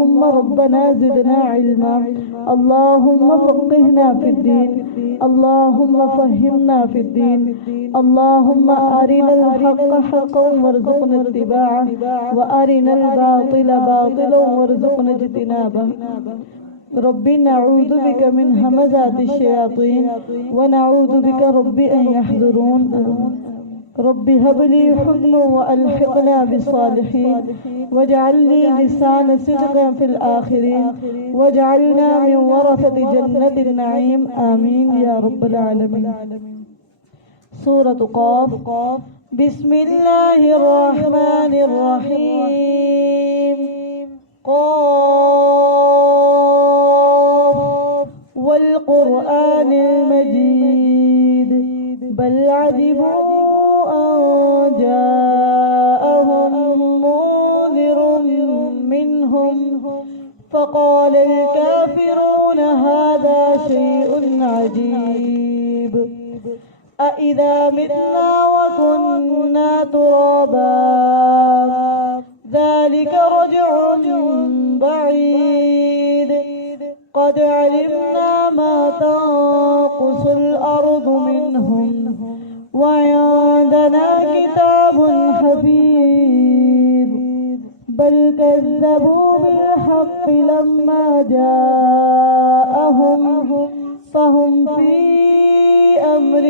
اللهم ربنا زدنا علما اللهم فقهنا في الدين اللهم فهمنا في الدين اللهم أرنا الحق حقا وارزقنا اتباعه وأرنا الباطل باطلا وارزقنا اجتنابه ربي نعوذ بك من همزات الشياطين ونعوذ بك ربي أن يحضرون ربي هب لي حكما وألحقنا بالصالحين واجعل لي لسان صدق في الآخرين واجعلنا من ورثة جنة النعيم آمين يا رب العالمين. سورة قاف. بسم الله الرحمن الرحيم. قاف والقرآن المجيد بل عجبوا أن جاءهم منذر منهم فقال الكافرون هذا شيء عجيب أإذا متنا وكنا ترابا ذلك رجع بعيد قد علمنا ما تنقص الأرض منهم وعندنا كتاب حفيظ بل كذبوا بالحق لما جاءهم فهم في أمر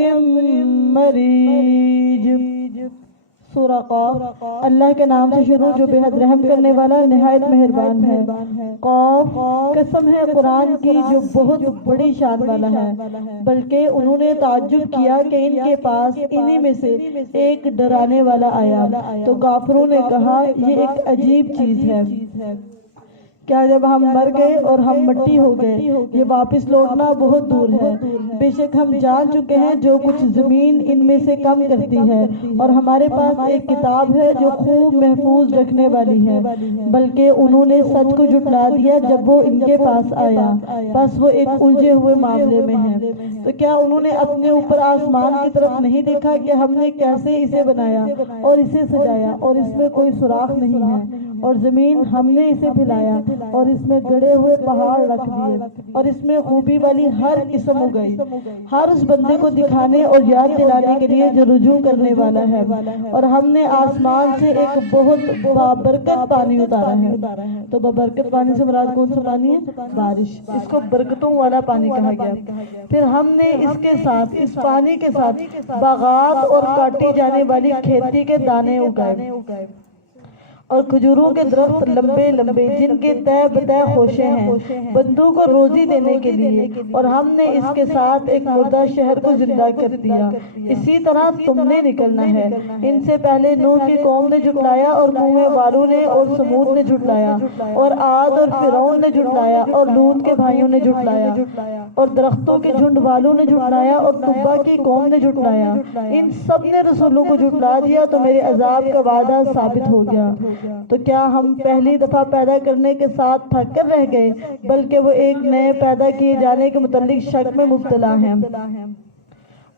مريج. سورہ قاف. اللہ کے نام سے شروع جو بے حد رحم کرنے والا نہایت مہربان ہے. قاف قسم ہے قرآن کی جو بہت بڑی شان والا ہے. بلکہ انہوں نے تعجب کیا کہ ان کے پاس انہی میں سے ایک ڈرانے والا آیا تو کافروں نے کہا یہ ایک عجیب چیز ہے. کیا جب ہم مر گئے اور ہم مٹی ہو گئے یہ واپس لوٹنا بہت دور ہے. بے شک ہم جان چکے ہیں جو کچھ زمین ان میں سے کم کرتی ہے اور ہمارے پاس ایک کتاب ہے جو خوب محفوظ رکھنے والی ہے. بلکہ انہوں نے سچ کو جھٹلا دیا جب وہ ان کے پاس آیا بس وہ ایک الجھے ہوئے معاملے میں ہیں. تو کیا انہوں نے اپنے اوپر آسمان کی طرف نہیں دیکھا کہ ہم نے کیسے اسے بنایا اور اسے سجایا اور اس میں کوئی سوراخ نہیں ہے اور زمین ہم نے اسے پھیلایا اور اس میں گڑے ہوئے پہاڑ رکھ دیے اور اس میں خوبی والی ہر قسم ہو گئی ہر اس بندے کو دکھانے اور یاد دلانے کے لیے جو رجوع کرنے والا ہے. اور ہم نے آسمان سے ایک بہت بابرکت پانی اتارا ہے. تو بابرکت پانی سے مراد کون سا پانی ہے؟ بارش. اس کو برکتوں والا پانی کہا گیا. پھر ہم نے اس کے ساتھ اس پانی کے ساتھ باغات اور کاٹی جانے والی کھیتی کے دانے اگائے اور کھجوروں کے درخت لمبے لمبے جن کے تہ بتہ خوشے ہیں بندوں کو روزی دینے کے لیے. اور ہم نے اس کے ساتھ ایک مردہ شہر کو زندہ کر دیا. اسی طرح تم نے نکلنا ہے. ان سے پہلے نوح کی قوم نے جھٹلایا اور نوح والوں نے اور سمود نے جھٹلایا اور عاد اور فرعون نے جھٹلایا اور لوط کے بھائیوں نے جھٹلایا اور درختوں کے جھنڈ والوں نے جھٹلایا اور تبا کی قوم نے جھٹلایا. ان سب نے رسولوں کو جھٹلا دیا تو میرے عذاب کا وعدہ ثابت ہو گیا. تو کیا ہم پہلی دفعہ پیدا کرنے کے ساتھ تھک کر رہ گئے بلکہ وہ ایک نئے پیدا کیے جانے کے متعلق شک میں مبتلا ہیں.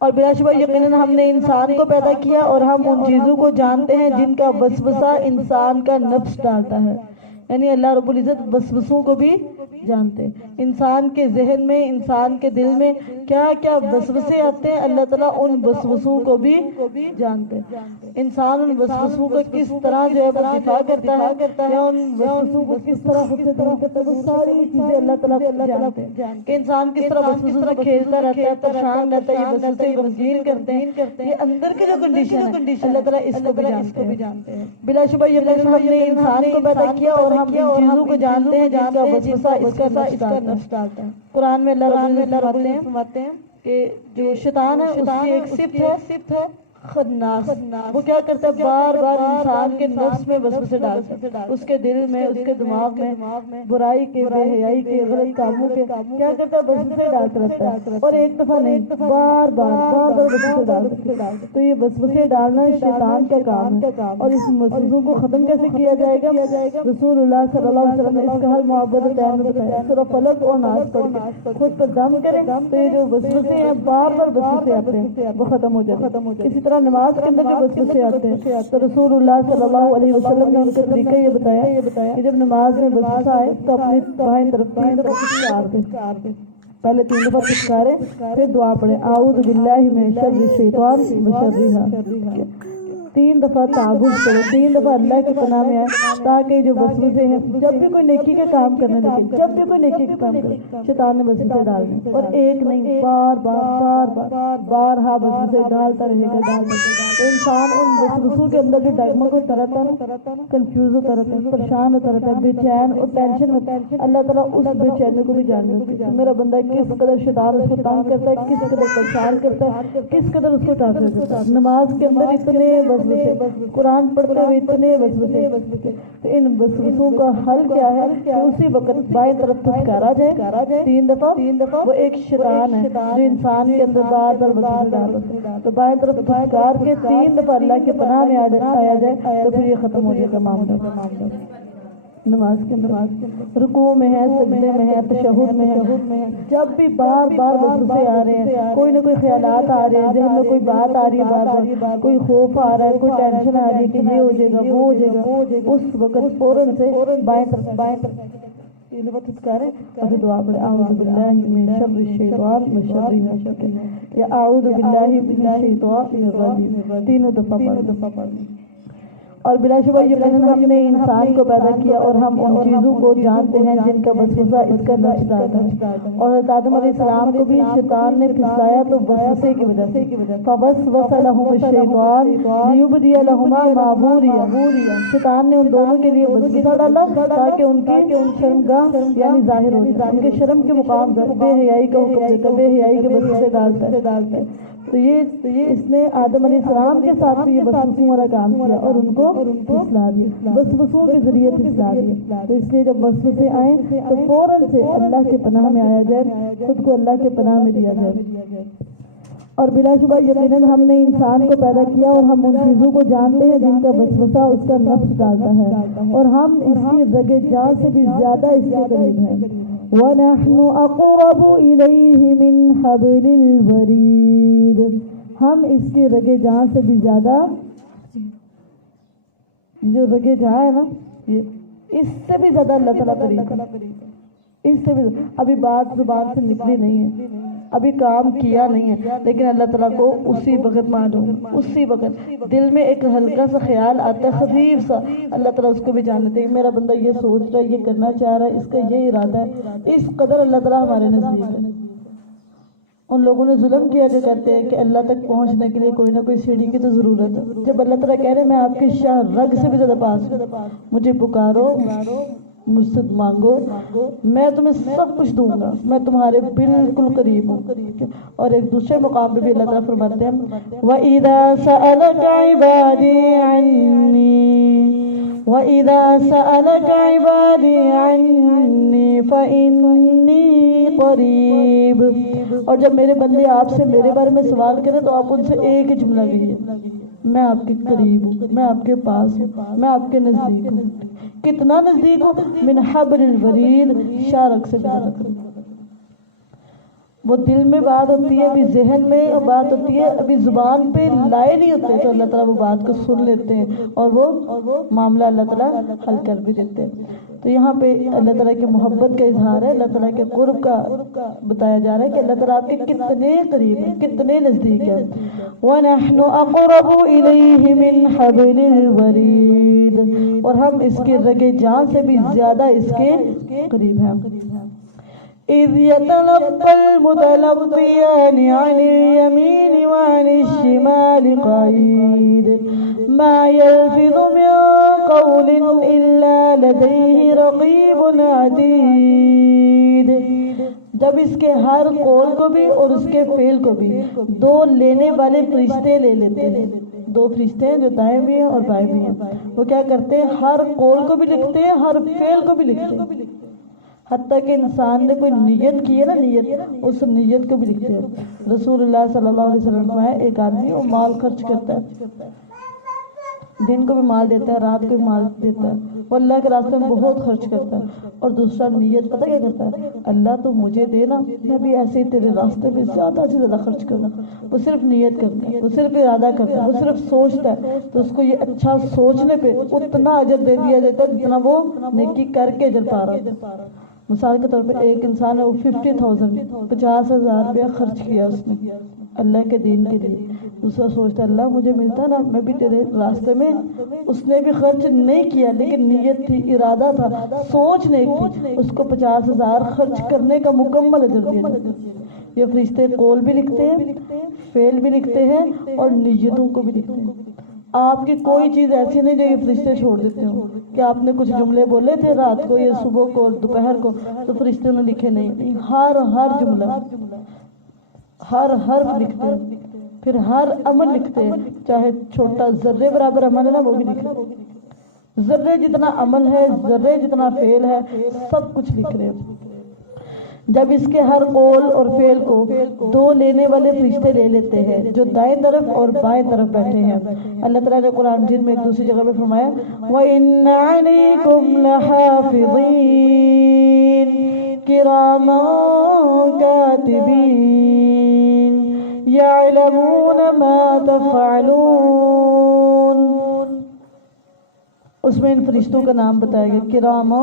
اور بلا شبہ یقیناً ہم نے انسان کو پیدا کیا اور ہم ان چیزوں کو جانتے ہیں جن کا وسوسہ انسان کا نفس ڈالتا ہے. یعنی اللہ رب العزت وسوسوں کو بھی جانتے ہیں. انسان کے ذہن میں انسان کے دل میں کیا کیا وسوسے آتے ہیں اللہ تعالیٰ ان وسوسوں کو بھی جانتے ہیں. انسان ان وسوسوں کو کس طرح جو ہے وہ دفاع کرتا ہے یا ان وسوسوں کو کس طرح خود سے دور کرتا ہے وہ ساری چیزیں اللہ تعالیٰ جانتے ہیں کہ انسان کس طرح وسوسوں سے کھیلتا رہتا ہے پریشان رہتا ہے. یہ وسوسے غمگین کرتے ہیں. یہ اندر کی جو کنڈیشن ہے اللہ تعالیٰ اس کو بھی جانتے ہیں. بلا شبہ یقیناً ہم نے انسان کو پیدا کیا اور ہم ان چیزوں کو جانتے ہیں جن کا وسوسہ اس کا نفس ڈالتا ہے. قرآن میں اللہ رب العزت فرماتے ہیں کہ جو شیطان ہے اس کی ایک صفت ہے خناس. وہ کیا کرتا ہے بار بار انسان کے نفس میں وسوسے ڈالتا ہے. اس کے دل میں اس کے دماغ میں برائی کے بے حیائی کے غلط کاموں کے کیا کرتا ہے وسوسے ڈالتا رہتا ہے. اور ایک دفعہ نہیں بار بار وسوسے ڈالتا ہے. تو یہ وسوسے ڈالنا شیطان کا کام ہے. اور اس وسوسوں کو ختم کیسے کیا جائے گا؟ رسول اللہ صلی اللہ علیہ وسلم نے اس کا حل معوذۃ میں بتایا. سورہ فلق اور ناس پڑھ کے خود پر دم کریں تو یہ جو وسوسے ہیں بار بار وسوسے آتے ہیں وہ ختم ہو جاتے ہیں. اسی طرح طرح نماز کے اندر جو وسوسے آتے ہیں تو رسول اللہ صلی اللہ علیہ وسلم نے ان کا طریقہ یہ بتایا کہ جب نماز میں وسوسہ آئے تو اپنی بائیں طرف 3 دفعہ پھٹکار دیں. پہلے 3 دفعہ پھٹکارے پھر دعا پڑھے اعوذ باللہ من شر الشیطان وشرہا. 3 دفعہ تعوذ کرے, 3 دفعہ اللہ کی پناہ میں آئے تاکہ جو وسوسے ہیں جب بھی کوئی نیکی کا کام کرنے لگے, جب بھی کوئی نیکی کا کام کرے شیطان نے وسوسے ڈالنے, اور ایک نہیں بارہا وسوسے ڈالتا رہے گا. تو انسان ان وسوسوں کے اندر جو ڈگمگ ہوتا رہتا ہے, کنفیوز ہوتا رہتا ہے, پریشان ہوتا رہتا ہے, بے چین اور ٹینشن ہوتا ہے, اللہ تعالیٰ اس بے چینی کو بھی جان لیتے ہیں. میرا بندہ کس قدر شیطان اس کو تنگ کرتا ہے, کس قدر پریشان کرتا ہے, کس قدر اس کو ٹارچر کرتا ہے. نماز کے اندر اتنے وسوسے, قرآن پڑھتے ہوئے اتنے وسوسے. تو ان وسوسوں کا حل کیا ہے کہ اسی وقت بائیں طرف پھٹکارا جائے 3 دفعہ. وہ ایک شیطان ہے جو انسان کے اندر بار بار وسوسے ڈالتا ہے, تو بائیں طرف پھٹکار کے 3 دفعہ اللہ کی پناہ میں آیا جائے تو پھر یہ ختم ہو جائے گا معاملہ. نماز کے اندر رکوع میں ہے, سجدے میں ہے, تشہد میں ہے, جب بھی بار بار وسوسے آ رہے ہیں, کوئی نہ کوئی خیالات آ رہے ہیں, ذہن میں کوئی بات آ رہی ہے, بار بار کوئی خوف آ رہا ہے, کوئی ٹینشن آ رہی ہے کہ یہ ہو جائے گا وہ ہو جائے گا, اس وقت فوراً سے بائیں طرف یہ وقت کرے اور دعا پڑھے اعوذ باللہ من شر الشیطان وشرہ, یا اعوذ باللہ من الشیطان الرجیم 3 دفعہ پڑھیں. اور بلا شبہ یقیناً ہم نے انسان کو پیدا کیا اور ہم ان چیزوں کو جانتے ہیں جن کا وسوسہ اس کا نفس ڈالتا ہے. اور حضرت آدم علیہ السلام کو بھی شیطان نے پھسلایا تو وسوسے کی وجہ سے, فوسوس لہم الشیطان لیبدی لہما ما بوریا. شیطان نے ان دونوں کے لیے وسوسہ ڈالا تاکہ ان کی شرمگاہ یعنی ظاہر ہو جائے, ان کے شرم کے مقام پر بے حیائی کا حکم دیتا, بے حیائی کے وسوسے ڈالتا ہے. تو یہ اس نے آدم علیہ السلام کے ساتھ بھی یہ وسوسوں والا کام کیا اور ان کو پھسلا دیا, وسوسوں کے ذریعے پھسلا دیا. تو اس لیے جب وسوسے آئیں تو فوراً سے اللہ کے پناہ میں آیا جائے, خود کو اللہ کے پناہ میں دیا جائے. اور بلا شبہ یقیناً ہم نے انسان کو پیدا کیا اور ہم ان چیزوں کو جانتے ہیں جن کا وسوسہ اس کا نفس ڈالتا ہے, اور ہم اس کی رگے جان سے بھی زیادہ اس کے قریب ہیں. وَنَحْنُ أَقْرَبُ إِلَيْهِ مِنْ حَبْلِ الْوَرِيدِ, ہم اس کی رگے جان سے بھی زیادہ, جو رگے جان ہے نا یہ اس سے بھی زیادہ اللہ تعالیٰ قریب ہے. اس سے بھی ابھی بات زبان سے نکلی نہیں ہے, ابھی کام کیا نہیں ہے, لیکن اللہ تعالیٰ کو اسی وقت معلوم, اسی وقت دل میں ایک ہلکا سا خیال آتا ہے خفیف سا, اللہ تعالیٰ اس کو بھی جان لیتے ہیں. میرا بندہ یہ سوچ رہا ہے, یہ کرنا چاہ رہا ہے, اس کا یہ ارادہ ہے, اس قدر اللہ تعالیٰ ہمارے نزدیک ہے. ان لوگوں نے ظلم کیا جو کہتے ہیں کہ اللہ تک پہنچنے کے لیے کوئی نہ کوئی سیڑھی کی تو ضرورت ہے, جب اللہ تعالیٰ کہہ رہے ہیں میں آپ کے شاہ رگ سے بھی زیادہ پاس ہوں, مجھے پکارو, مجھ سے مانگو, میں تمہیں سب کچھ دوں گا, میں تمہارے بالکل قریب ہوں. اور ایک دوسرے مقام پہ بھی اللہ تعالیٰ فرماتے ہیں وَإِذَا سَأَلَكَ عِبَادِي عَنِّي وَإِذَا سَأَلَكَ عِبَادِي عَنِّي فَإِنِّي قَرِيبٌ. اور جب میرے بندے آپ سے میرے بارے میں سوال کریں تو آپ ان سے ایک ہی جملہ کہیے, میں آپ کے قریب ہوں, میں آپ کے پاس ہوں, میں آپ کے نزدیک ہوں. کتنا نزدیک ہوں؟ من حبل الورید, شارک سے زیادہ قریب. وہ دل میں بات ہوتی ہے, ابھی ذہن میں بات ہوتی ہے, ابھی زبان پہ لائے نہیں ہوتے, تو اللہ تعالیٰ وہ بات کو سن لیتے ہیں اور وہ معاملہ اللہ تعالیٰ حل کر بھی دیتے ہیں. تو یہاں پہ اللہ تعالیٰ کی محبت کا اظہار ہے, اللہ تعالیٰ کے قرب کا بتایا جا رہا ہے کہ اللہ تعالیٰ آپ کے کتنے قریب ہیں, کتنے نزدیک ہیں. وَنَحْنُ أَقْرَبُ إِلَيْهِ مِنْ حَبْلِ الْوَرِيدِ, اور ہم اس کے رگے جان سے بھی زیادہ اس کے قریب ہیں. إِذْ يَتَلَقَّى الْمُتَلَقِّيَانِ عَنِ الْيَمِينِ وَعَنِ الشِّمَالِ قَعِيدٌ مَا يَلْفِظُ مِنْ قَوْلٍ إِلَّا لَدَيْهِ رَقِيبٌ عَتِيدٌ. جب اس کے ہر قول کو بھی اور اس کے فعل کو بھی 2 لینے والے فرشتے لے لیتے ہیں. 2 فرشتے ہیں جو دائیں بھی ہیں اور بائیں بھی ہیں, وہ کیا کرتے ہیں, ہر قول کو بھی لکھتے ہیں, ہر فعل کو بھی لکھتے ہیں. حتیٰ کہ انسان نے کوئی نیت کی ہے نا, نیت, اس نیت کو بھی لکھتے ہیں. رسول اللہ صلی اللہ علیہ وسلم میں ایک آدمی وہ مال خرچ کرتا ہے, دن کو بھی مال دیتا ہے، رات کو بھی مال دیتا ہے، وہ اللہ کے راستے میں بہت خرچ کرتا ہے۔ اور دوسرا نیت پتہ کیا کرتا ہے، اللہ تو مجھے دینا، میں بھی ایسے ہی تیرے راستے میں زیادہ سے زیادہ خرچ کروں۔ وہ صرف نیت کرتا ہے، وہ صرف ارادہ کرتا ہے، وہ صرف سوچتا ہے، تو اس کو یہ اچھا سوچنے پہ اتنا اجر دے دیا جاتا ہے جتنا وہ نیکی کر کے اجر پا رہا ہے۔ مثال کے طور پہ ایک انسان ہے، وہ 50,000 50,000 روپیہ خرچ کیا اس نے اللہ کے دین کے لیے۔ دوسرا سوچتا ہے اللہ مجھے ملتا نا، میں بھی تیرے راستے میں، اس نے بھی خرچ نہیں کیا لیکن نیت تھی، ارادہ تھا، سوچ نہیں تھی، اس کو 50,000 خرچ کرنے کا مکمل اجر دیا جاتا ہے۔ یہ فرشتے قول بھی لکھتے ہیں، فعل بھی لکھتے ہیں اور نیتوں کو بھی لکھتے ہیں۔ آپ کی کوئی چیز ایسی نہیں جو یہ فرشتے چھوڑ دیتے ہوں کہ آپ نے کچھ جملے بولے تھے رات کو یا صبح کو دوپہر کو تو فرشتوں نے لکھے نہیں، ہر جملہ، ہر حرف لکھتے ہیں، پھر ہر عمل لکھتے ہیں، چاہے چھوٹا ذرے برابر عمل ہے نا وہ بھی لکھتے ہیں، ذرے جتنا عمل ہے، ذرے جتنا فعل ہے، سب کچھ لکھ رہے ہیں۔ جب اس کے ہر قول اور فعل کو دو لینے والے فرشتے لے لیتے ہیں جو دائیں طرف اور بائیں طرف بیٹھے ہیں۔ اللہ تعالیٰ نے قرآن مجید میں ایک دوسری جگہ پہ فرمایا وَإِنَّ عَلَيْكُمْ لَحَافِظِينَ كِرَامًا كَاتِبِينَ يَعْلَمُونَ مَا تَفْعَلُونَ۔ اس میں ان فرشتوں کا نام بتایا گیا، کرامہ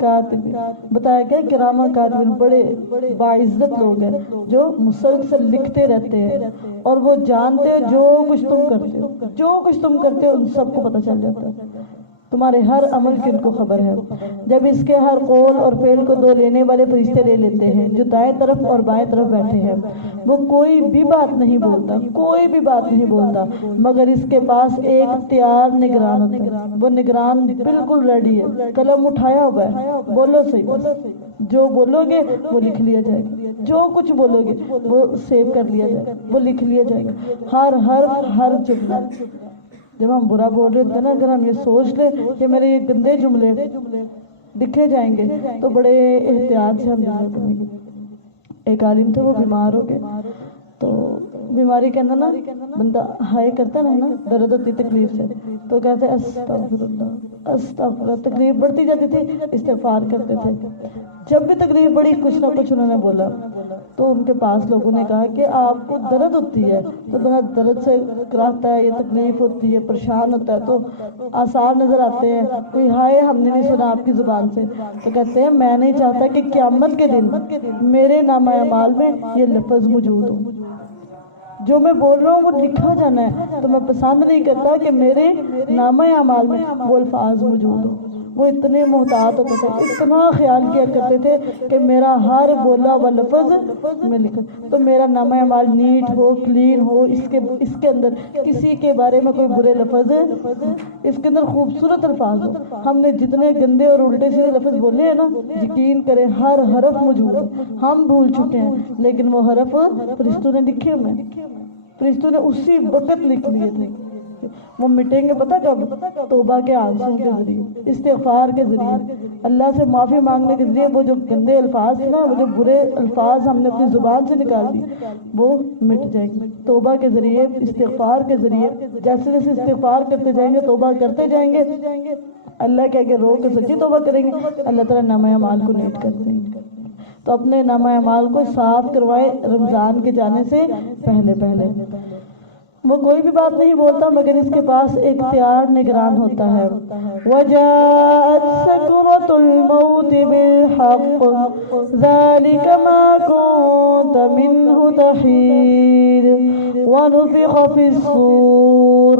کاتبین بتایا گیا۔ کرامہ کاتبین بڑے باعزت لوگ ہیں جو مسلسل لکھتے رہتے ہیں، اور وہ جانتے ہیں جو کچھ تم کرتے ہو، جو کچھ تم کرتے ہو ان سب کو پتہ چل جاتا ہے، تمہارے ہر عمل کی ان کو خبر ہے۔ جب اس کے ہر قول اور فعل کو دو لینے والے فرشتے لے لیتے ہیں جو دائیں طرف اور بائیں طرف بیٹھے ہیں، وہ کوئی بھی بات نہیں بولتا، کوئی بھی بات نہیں بولتا، مگر اس کے پاس ایک تیار نگران ہوتا ہے۔ وہ نگران بالکل ریڈی ہے، قلم اٹھایا ہوا ہے، بولو صحیح، جو بولو گے وہ لکھ لیا جائے گا، جو کچھ بولو گے وہ سیو کر لیا جائے گا، وہ لکھ لیا جائے گا، ہر حرف، ہر جملہ۔ جب ہم برا بول رہے ہوتے ہیں نا، اگر ہم یہ سوچ لیں کہ میرے یہ گندے جملے لکھے جائیں گے تو بڑے احتیاط سے ہم جملے بولیں گے۔ ایک عالم تھے، وہ بیمار ہو گئے، تو بیماری کے اندر نا بندہ ہائے کرتا نا، درد ہوتی تکلیف سے، تو کہتے استغفر اللہ استغفر اللہ، تکلیف بڑھتی جاتی تھی، استغفار کرتے تھے۔ جب بھی تکلیف بڑھی کچھ نہ کچھ انہوں نے بولا، تو ان کے پاس لوگوں نے کہا کہ آپ کو درد ہوتی ہے تو بڑا درد سے کراتا ہے، یہ تکلیف ہوتی ہے، پریشان ہوتا ہے، تو آثار نظر آتے ہیں، کوئی ہائے ہم نے نہیں سنا آپ کی زبان سے، تو کہتے ہیں میں نہیں چاہتا کہ قیامت کے دن میرے نامہ اعمال میں یہ لفظ موجود ہو، جو میں بول رہا ہوں وہ لکھا جانا ہے، تو میں پسند نہیں کرتا کہ میرے نامہ اعمال میں وہ الفاظ موجود ہوں۔ وہ اتنے محتاط ہوتے تھے، اتنا خیال کیا کرتے تھے کہ میرا ہر بولا ہوا لفظ میں لکھا، تو میرا نامہ اعمال نیٹ ہو، کلین ہو، اس کے اندر کسی کے بارے میں کوئی برے لفظ، اس کے اندر خوبصورت الفاظ ہو۔ ہم نے جتنے گندے اور الٹے سیدھے لفظ بولے ہیں نا، یقین کریں ہر حرف موجود ہے، ہم بھول چکے ہیں، لیکن وہ حرف فرشتوں نے لکھے ہوئے ہیں، فرشتوں نے اسی وقت لکھ لیے تھے۔ وہ مٹیں گے پتہ کب؟ توبہ کے آنسوں کے ذریعے، استغفار کے ذریعے، اللہ سے معافی مانگنے کے ذریعے۔ وہ جو گندے الفاظ نا، وہ جو برے الفاظ ہم نے اپنی زبان سے نکال دی، وہ مٹ جائیں گے توبہ کے ذریعے، استغفار کے ذریعے۔ جیسے جیسے استغفار کرتے جائیں گے، توبہ کرتے جائیں گے، اللہ کہہ کے رو کے سچی توبہ کریں گے، اللہ تعالیٰ نامہ اعمال کو نیٹ کر دیں گے۔ تو اپنے نامہ اعمال کو صاف کروائے رمضان کے جانے سے پہلے۔ وہ کوئی بھی بات نہیں بولتا مگر اس کے پاس ایک تیار نگران ہوتا ہے۔ وَجَاءَتْ سَكْرَةُ الْمَوْتِ بِالْحَقِّ ذَلِكَ مَا كُنْتَ مِنْهُ تَحِيدُ وَنُفِخَ فِي الصُّورِ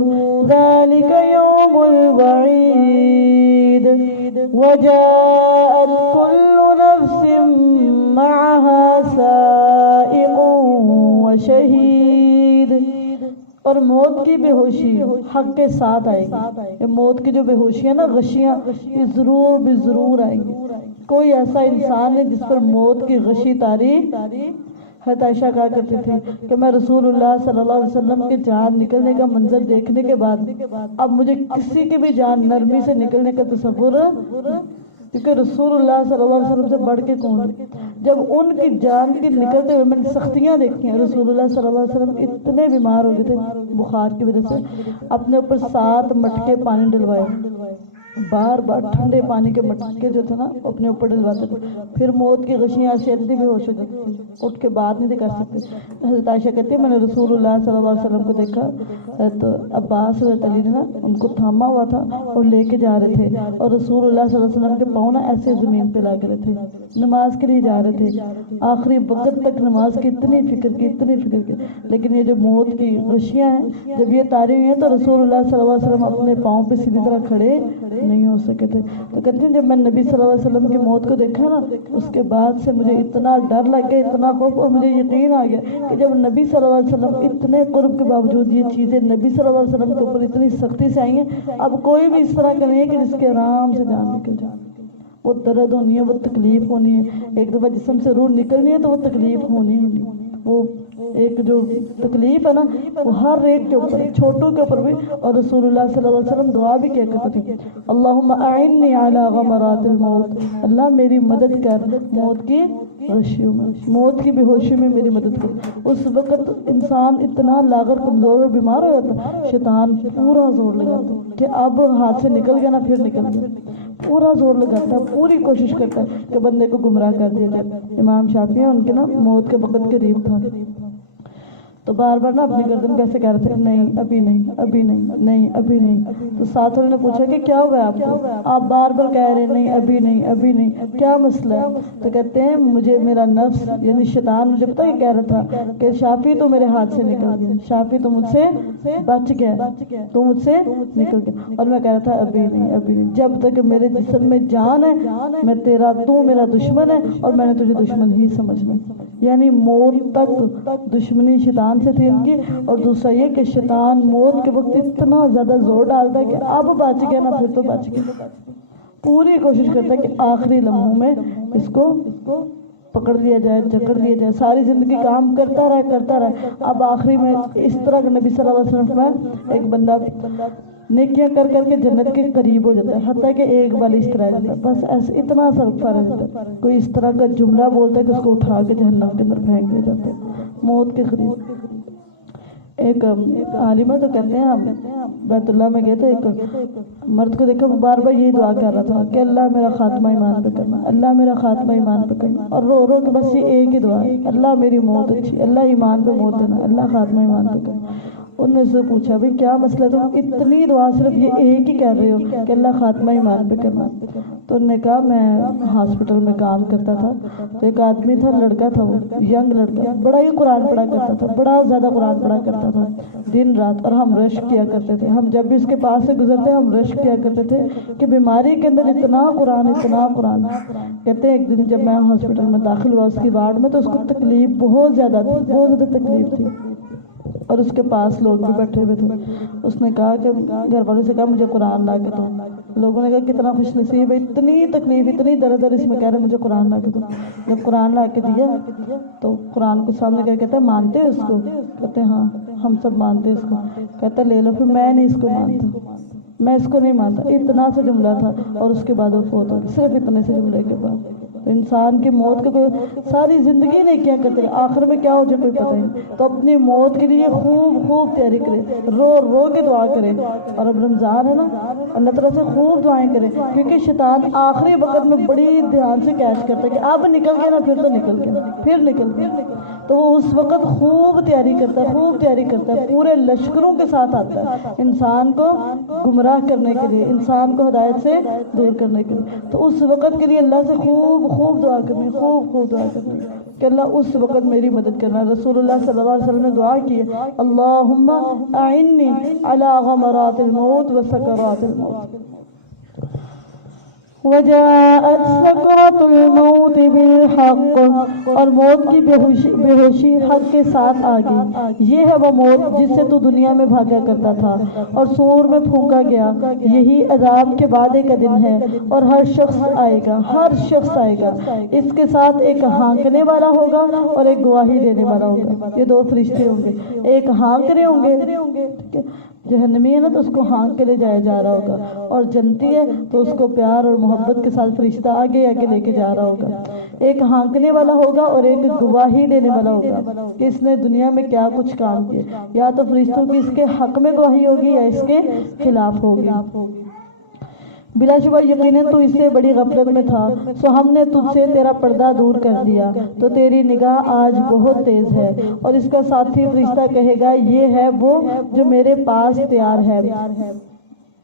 ذَلِكَ يَوْمُ الْوَعِيدِ وَجَاءَتْ كُلُّ نَفْسٍ مَعَهَا سَائِقٌ وَشَهِيدٌ۔ اور موت کی بے ہوشی حق کے ساتھ آئے گی۔ یہ موت کی جو بے ہوشی ہے نا، غشیاں، یہ ضرور بھی ضرور آئیں گی۔ کوئی ایسا انسان ہے جس پر موت کی غشی تاری؟ حضرت عائشہ کہا کرتی تھی کہ میں رسول اللہ صلی اللہ علیہ وسلم کے جان نکلنے کا منظر دیکھنے کے بعد اب مجھے کسی کی بھی جان نرمی سے نکلنے کا تصور کیونکہ رسول اللہ صلی اللہ علیہ وسلم سے بڑھ کے کون ہے؟ جب ان کی جان کے نکلتے ہوئے میں نے سختیاں دیکھی ہیں، رسول اللہ صلی اللہ علیہ وسلم اتنے بیمار ہو گئے تھے بخار کی وجہ سے، اپنے اوپر 7 مٹکے پانی ڈلوائے، بار بار ٹھنڈے پانی کے مٹکے جو تھے نا اپنے اوپر ڈلواتے تھے، پھر موت کی غشیاں ایسی اتنی بے ہوش ہو جاتی تھی، اٹھ کے بات نہیں کر سکتے۔ حضرت عائشہ کہتی ہے میں نے رسول اللہ صلی اللہ علیہ وسلم کو دیکھا تو عباس حضرت علی نے نا ان کو تھاما ہوا تھا اور لے کے جا رہے تھے، اور رسول اللہ صلی اللہ علیہ وسلم کے پاؤں نا ایسے زمین پہ لگ رہے تھے، نماز کے لیے جا رہے تھے، آخری وقت تک نماز کی اتنی فکر کی، لیکن یہ جو موت کی غشیاں ہیں جب یہ تاری ہوئی ہیں تو رسول اللہ صلی اللہ علیہ وسلم اپنے پاؤں پہ سیدھی طرح کھڑے نہیں ہو سکے تھے۔ تو کہتے ہیں جب میں نبی صلی اللہ علیہ وسلم کی موت کو دیکھا نا اس کے بعد سے مجھے اتنا ڈر لگ گیا، اتنا خوف، اور مجھے یقین آ گیا کہ جب نبی صلی اللہ علیہ وسلم اتنے قرب کے باوجود یہ چیزیں نبی صلی اللہ علیہ وسلم کے اوپر اتنی سختی سے آئی ہیں، اب کوئی بھی اس طرح کا نہیں ہے کہ جس کے آرام سے جان نکل جائے۔ وہ درد ہونی ہے، وہ تکلیف ہونی ہے، ایک دفعہ جسم سے روح نکلنی ہے تو وہ تکلیف ہونی وہ ایک جو تکلیف ہے نا وہ ہر ایک کے اوپر، چھوٹوں کے اوپر بھی۔ اور رسول اللہ صلی اللہ علیہ وسلم دعا بھی کیا کرتے تھے، اللہم اعنی علی غمرات الموت، اللہ میری مدد کر موت کی غشیوں میں، موت کی بے ہوشی میں میری مدد کر۔ اس وقت انسان اتنا لاغر کمزور اور بیمار ہو جاتا، شیطان پورا زور لگاتا کہ اب ہاتھ سے نکل گیا نا پھر نکل گیا، پورا زور لگاتا ہے، پوری کوشش کرتا ہے کہ بندے کو گمراہ کر دیا جائے۔ امام شافعی ان کے نا موت کے وقت قریب تھا تو بار بار نا اپنی گردن کیسے کہہ رہے تھے نہیں ابھی نہیں ابھی نہیں نہیں ابھی نہیں۔ تو ساتھ والوں نے پوچھا کہ کیا ہوا آپ کو، آپ بار بار کہہ رہے نہیں ابھی نہیں ابھی نہیں، کیا مسئلہ ہے؟ تو کہتے ہیں مجھے میرا نفس یعنی شیطان مجھے پتہ یہ کہہ رہا تھا کہ شافی تو میرے ہاتھ سے نکل گیا، شافی تو مجھ سے بچ گیا، تو مجھ سے نکل گیا، اور میں کہہ رہا تھا ابھی نہیں ابھی نہیں، جب تک میرے جسم میں جان ہے میں تیرا، تو میرا دشمن ہے اور میں نے تجھے دشمن ہی سمجھنا۔ یعنی موت تک دشمنی شیطان سے تھی ان کی، اور دوسرا یہ کہ شیطان موت کے وقت اتنا زیادہ زور ڈالتا ہے کہ اب بچ گیا نا پھر تو بچ گیا، پوری کوشش کرتا ہے کہ آخری لمحوں میں اس کو پکڑ لیا جائے، جکڑ لیا جائے، ساری زندگی کام کرتا رہے، اب آخری میں اس طرح کہ نبی صلی اللہ علیہ وسلم میں ایک بندہ نیکیاں کر کے جنت کے قریب ہو جاتا ہے، حتیٰ کہ ایک بال اس طرح جاتا ہے، بس ایسے اتنا سا وقفہ رہتا ہے، کوئی اس طرح کا جملہ بولتا ہے کہ اس کو اٹھا کے جہنم کے اندر پھینک دیا جاتا ہے موت کے قریب۔ ایک عالمہ تو کہتے ہیں ہم بیت اللہ میں گئے تھے، ایک مرد کو دیکھا وہ بار بار یہی دعا کر رہا تھا کہ اللہ میرا خاتمہ ایمان پہ کرنا، اللہ میرا خاتمہ ایمان پہ کرنا، اور رو رو کے بس یہ ایک ہی دعا ہے، اللہ میری موت اچھی، اللہ ایمان پہ موت دینا، اللہ خاتمہ ایمان پہ کرنا۔ انہوں نے سے پوچھا بھئی کیا مسئلہ، تم اتنی دعا صرف یہ ایک ہی کہہ رہے ہو کہ اللہ خاتمہ ایمان پہ کرنا؟ تو انہوں نے کہا میں ہاسپٹل میں کام کرتا تھا تو ایک آدمی تھا، لڑکا تھا، وہ ینگ لڑکا، بڑا ہی قرآن پڑھا کرتا تھا، بڑا زیادہ قرآن پڑھا کرتا تھا دن رات، اور ہم رشک کیا کرتے تھے، ہم جب بھی اس کے پاس سے گزرتے ہم رشک کیا کرتے تھے کہ بیماری کے اندر اتنا قرآن اتنا قرآن۔ کہتے ہیں ایک دن جب میں ہاسپٹل میں داخل ہوا اس کی وارڈ میں تو اس کو تکلیف بہت زیادہ تھی، بہت زیادہ تکلیف تھی، اور اس کے پاس لوگ بھی بیٹھے ہوئے تھے۔ اس نے کہا کہ گھر والوں سے کہا مجھے قرآن لا کے دو۔ لوگوں نے کہا کتنا خوش نصیب ہے، اتنی تکلیف اتنی درد اس میں کہہ رہے مجھے قرآن لا کے دو۔ جب قرآن لا کے دیا تو قرآن کو سامنے کر کہتے ہیں مانتے اس کو؟ کہتے ہیں ہاں ہم سب مانتے اس کو۔ کہتا لے لو، پھر میں نہیں اس کو مانتا، میں اس کو نہیں مانتا، اتنا سا جملہ تھا، اور اس کے بعد وہ فوت ہو گیا صرف اتنے سے جملے کے بعد۔ تو انسان کی موت کو کوئی ساری زندگی نہیں کیا کرتے، آخر میں کیا ہو جائے کوئی پتہ نہیں، تو اپنی موت کے لیے خوب تیاری کرے، رو کے دعا کرے، اور اب رمضان ہے نا اللہ تعالیٰ سے خوب دعائیں کرے، کیونکہ شیطان آخری وقت میں بڑی دھیان سے کیچ کرتا ہے کہ اب نکل گیا نا پھر تو نکل گیا، پھر نکل گیا، تو وہ اس وقت خوب تیاری کرتا ہے، پورے لشکروں کے ساتھ آتا ہے انسان کو گمراہ کرنے کے لیے، انسان کو ہدایت سے دور کرنے کے لیے۔ تو اس وقت کے لیے اللہ سے خوب دعا کرنی، خوب دعا کرنی کہ اللہ اس وقت میری مدد کرنا۔ رسول اللہ صلی اللہ علیہ وسلم نے دعا کی ہے اللہم اعنی علی غمرات الموت و سکرات الموت وجاءت سکرات الموت بالحق، اور موت کی بے ہوشی حق کے ساتھ آ گئی، یہ ہے وہ موت جس سے تو دنیا میں بھاگا کرتا تھا، اور سور میں پھونکا گیا، یہی عذاب کے وعدے کا دن ہے، اور ہر شخص آئے گا، اس کے ساتھ ایک ہانکنے والا ہوگا اور ایک گواہی دینے والا ہوگا، یہ دو فرشتے ہوں گے، ایک ہانک رہے ہوں گے جہنمی ہے نا تو اس کو ہانک کے لے جایا جا رہا ہوگا، اور جنتی ہے تو اس کو پیار اور محبت کے ساتھ فرشتہ آگے آگے لے کے جا رہا ہوگا۔ ایک ہانکنے والا ہوگا اور ایک گواہی دینے والا ہوگا کہ اس نے دنیا میں کیا کچھ کام کیا، یا تو فرشتوں کی اس کے حق میں گواہی ہوگی یا اس کے خلاف ہوگی۔ بلا شبہ یقیناً تو اس سے بڑی غفلت میں تھا، سو ہم نے تجھ سے تیرا پردہ دور کر دیا تو تیری نگاہ آج بہت تیز ہے۔ اور اس کا ساتھی فرشتہ کہے گا یہ ہے وہ جو میرے پاس تیار ہے،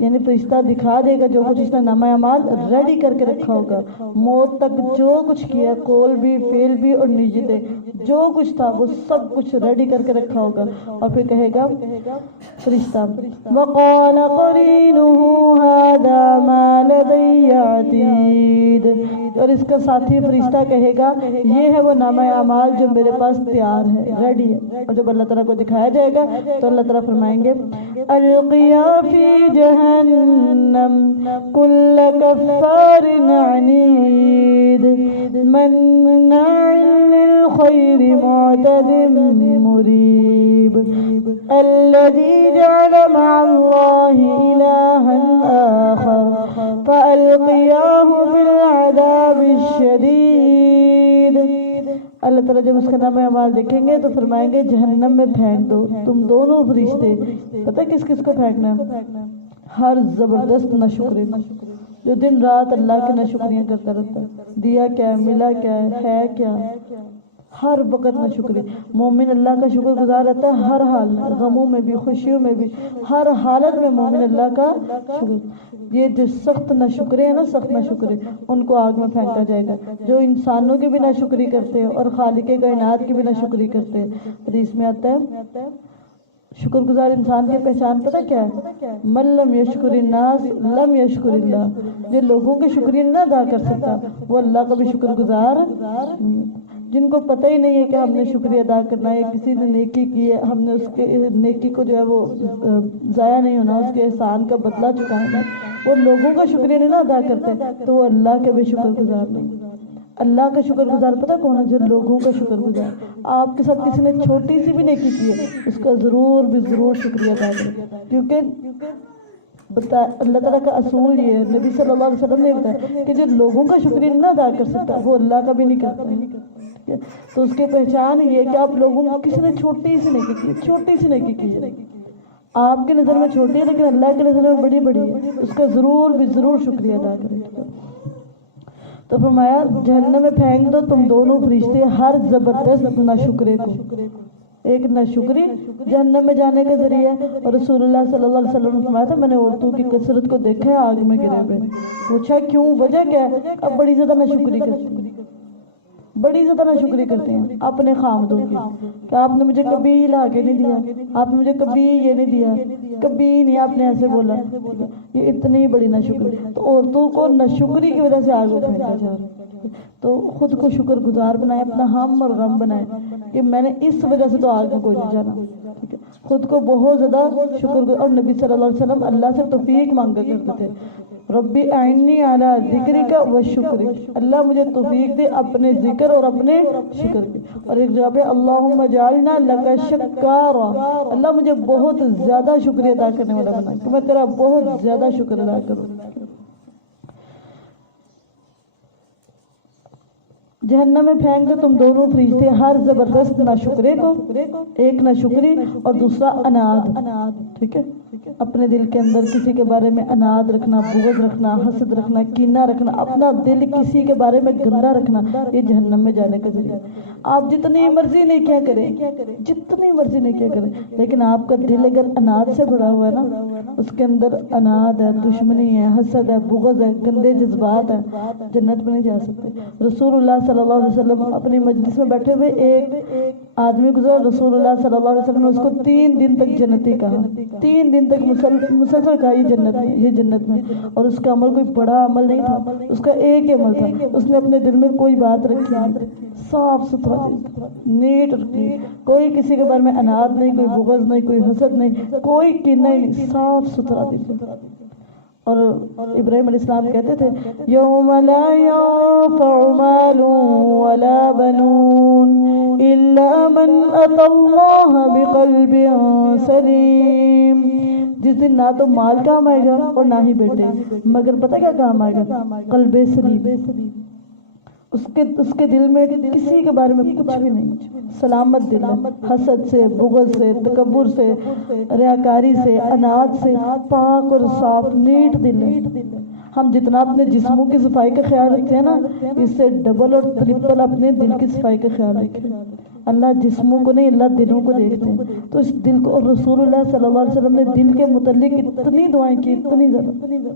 یعنی فرشتہ دکھا دے گا جو کچھ اس نے نامہ اعمال ریڈی کر کے رکھا ہوگا، موت تک جو کچھ کیا، قول بھی فعل بھی اور نیتیں جو کچھ تھا وہ سب کچھ ریڈی کر کے رکھا ہوگا۔ اور پھر کہے گا فرشتہ وَقَالَ قَرِينُهُ هَذَا مَا لَدَيَّ عَتِيدٌ، اور اس کا ساتھی فرشتہ کہے گا یہ ہے وہ نامہ اعمال جو میرے پاس تیار ہے، ریڈی ہے۔ اور جب اللہ تعالیٰ کو دکھایا جائے گا تو اللہ تعالیٰ فرمائیں گے القیا فی جہنم کل کفار عنید مناع للخیر معتد مریب الذی جعل مع اللہ الہا آخر فألقیاہ بالعذاب الشدید۔ اللہ تعالیٰ جب اس کا نام اعمال دیکھیں گے تو فرمائیں گے جہنم میں پھینک دو تم دونوں فرشتے۔ پتہ کس کس کو پھینکنا ہے؟ ہر زبردست ناشکرے جو دن رات اللہ کی ناشکریاں کرتا رہتا ہے، دیا کیا ہے، ملا کیا ہے کیا، ہر وقت ناشکری۔ مومن اللہ کا شکر گزار رہتا ہے ہر حال میں، غموں میں بھی خوشیوں میں بھی، ہر حالت میں مومن اللہ کا شکر۔ یہ جو سخت ناشکرے ہیں نا، سخت ناشکرے، ان کو آگ میں پھینکا جائے گا۔ جو انسانوں کی بھی ناشکری کرتے ہیں اور خالق کائنات کی بھی ناشکری کرتے ہیں۔ حدیث میں آتا ہے شکر گزار انسان کی پہچان پتہ کیا ہے؟ من لم یشکر الناس لم یشکر اللہ، جو لوگوں کے شکریہ نہ ادا کر سکتا وہ اللہ کا بھی شکر گزار نہیں۔ جن کو پتہ ہی نہیں ہے کہ ہم نے شکریہ ادا کرنا ہے، کسی نے نیکی کی ہے ہم نے اس کے نیکی کو جو ہے وہ ضائع نہیں ہونا، اس کے احسان کا بدلہ چکانا، وہ لوگوں کا شکریہ نہیں ادا کرتے تو وہ اللہ کے بھی شکر گزار نہیں۔ اللہ کا شکر گزار پتہ کون ہے؟ جو لوگوں کا شکر گزار۔ آپ کے ساتھ کسی نے چھوٹی سی بھی نیکی کی ہے اس کا ضرور بھی ضرور شکریہ ادا کریں، کیونکہ اللہ تعالیٰ کا اصول یہ ہے، نبی صلی اللہ علیہ وسلم نے بتایا کہ جو لوگوں کا شکریہ نہ ادا کر سکتا وہ اللہ کا بھی نہیں کرتا۔ تو اس کی پہچان یہ ہے کہ آپ لوگوں کو کسی نے چھوٹی سی نیکی کی، چھوٹی سی نیکی کی ہے، آپ کی نظر میں چھوٹی ہے لیکن اللہ کی نظر میں بڑی بڑی ہے، اس کا ضرور بھی ضرور شکریہ ادا کریں۔ تو فرمایا جہنم میں پھینک دو تم دونوں فرشتے ہر زبردست ناشکرے کو۔ ایک ناشکری جہنم میں جانے کا ذریعہ ہے۔ اور رسول اللہ صلی اللہ علیہ وسلم نے فرمایا تھا میں نے عورتوں کی کثرت کو دیکھا ہے آگ میں گرے ہوئے، پوچھا کیوں، وجہ کیا ہے؟ اب بڑی زیادہ ناشکری کرتی ہیں، بڑی زیادہ ناشکری کرتے ہیں اپنے خامدوں کی، کہ آپ نے مجھے کبھی لا کے نہیں دیا، آپ نے مجھے کبھی یہ نہیں دیا، کبھی نہیں آپ نے ایسے بولا، یہ اتنی بڑی ناشکری۔ تو عورتوں کو ناشکری کی وجہ سے آگ میں پھینکا جا رہا ہے۔ تو خود کو شکر گزار بنائے، اپنا ہم اور غم بنائے کہ میں نے اس وجہ سے تو آگ میں کوئی نہیں جانا، ٹھیک ہے؟ خود کو بہت زیادہ شکر گزار۔ اور نبی صلی اللہ علیہ وسلم اللہ سے توفیق مانگا کرتے تھے، ربی اعنی علی ذکرک و شکرک، اللہ مجھے توفیق دے اپنے ذکر اور اپنے شکر کی۔ اور ایک جگہ پہ اللہم اجعلنا لک شکارا، اللہ مجھے بہت زیادہ شکریہ ادا کرنے والا بنا کہ میں تیرا بہت زیادہ شکر ادا کروں۔ جہنم میں پھینک دو تم دونوں فرشتے ہر زبردست ناشکرے کو، ایک ناشکری اور دوسرا اناد، ٹھیک ہے؟ اپنے دل کے اندر کسی کے بارے میں اناد رکھنا، بغض رکھنا، حسد رکھنا، کینہ رکھنا، اپنا دل کسی کے بارے میں گندا رکھنا، یہ جہنم میں جانے کا ذریعہ۔ آپ جتنی مرضی نیکیاں کریں، جتنی مرضی نیکیاں کریں، لیکن آپ کا دل اگر اناد سے بھرا ہوا ہے نا، اس کے اندر اناد ہے، دشمنی ہے، حسد ہے، بغض ہے، گندے جذبات ہیں، جنت میں نہیں جا سکتے۔ رسول اللہ صلی اللہ علیہ وسلم اپنی مجلس میں بیٹھے ہوئے ایک آدمی گزرا، رسول اللہ صلی اللہ علیہ وسلم نے اس کو 3 دن تک جنتی کہا، 3 دن تک مسلسل کہا یہ جنت میں، یہ جنت میں۔ اور اس کا عمل کوئی بڑا عمل نہیں تھا، اس کا ایک ہی عمل تھا، اس نے اپنے دل میں کوئی بات رکھی نہیں، صاف ستھرا نیٹ رکھی، کوئی کسی کے بارے میں اناد نہیں، کوئی بغض نہیں، کوئی حسد نہیں، کوئی کینہ نہیں، صاف ستھرا دل۔ اور ابراہیم علیہ السلام کہتے تھے یوم لا ينفع مال ولا بنون الا من اتى الله بقلب سلیم، جس دن نہ تو مال کام آئے گا اور نہ ہی بیٹے، مگر پتہ کیا کام آئے گا؟ قلب سلیم۔ اس کے دل میں کسی کے بارے میں کچھ بھی نہیں، سلامت دل ہے، حسد سے، بغض سے، تکبر سے، ریاکاری سے، اناد سے، پاک اور صاف نیٹ دل ہے۔ ہم جتنا اپنے جسموں کی صفائی کا خیال رکھتے ہیں نا، اس سے ڈبل اور ٹرپل اپنے دل کی صفائی کا خیال رکھیں۔ اللہ جسموں کو نہیں، اللہ دلوں کو دیکھتے ہیں۔ تو اس دل کو، اور رسول اللہ صلی اللہ علیہ وسلم نے دل کے متعلق اتنی دعائیں کی، اتنی زیادہ۔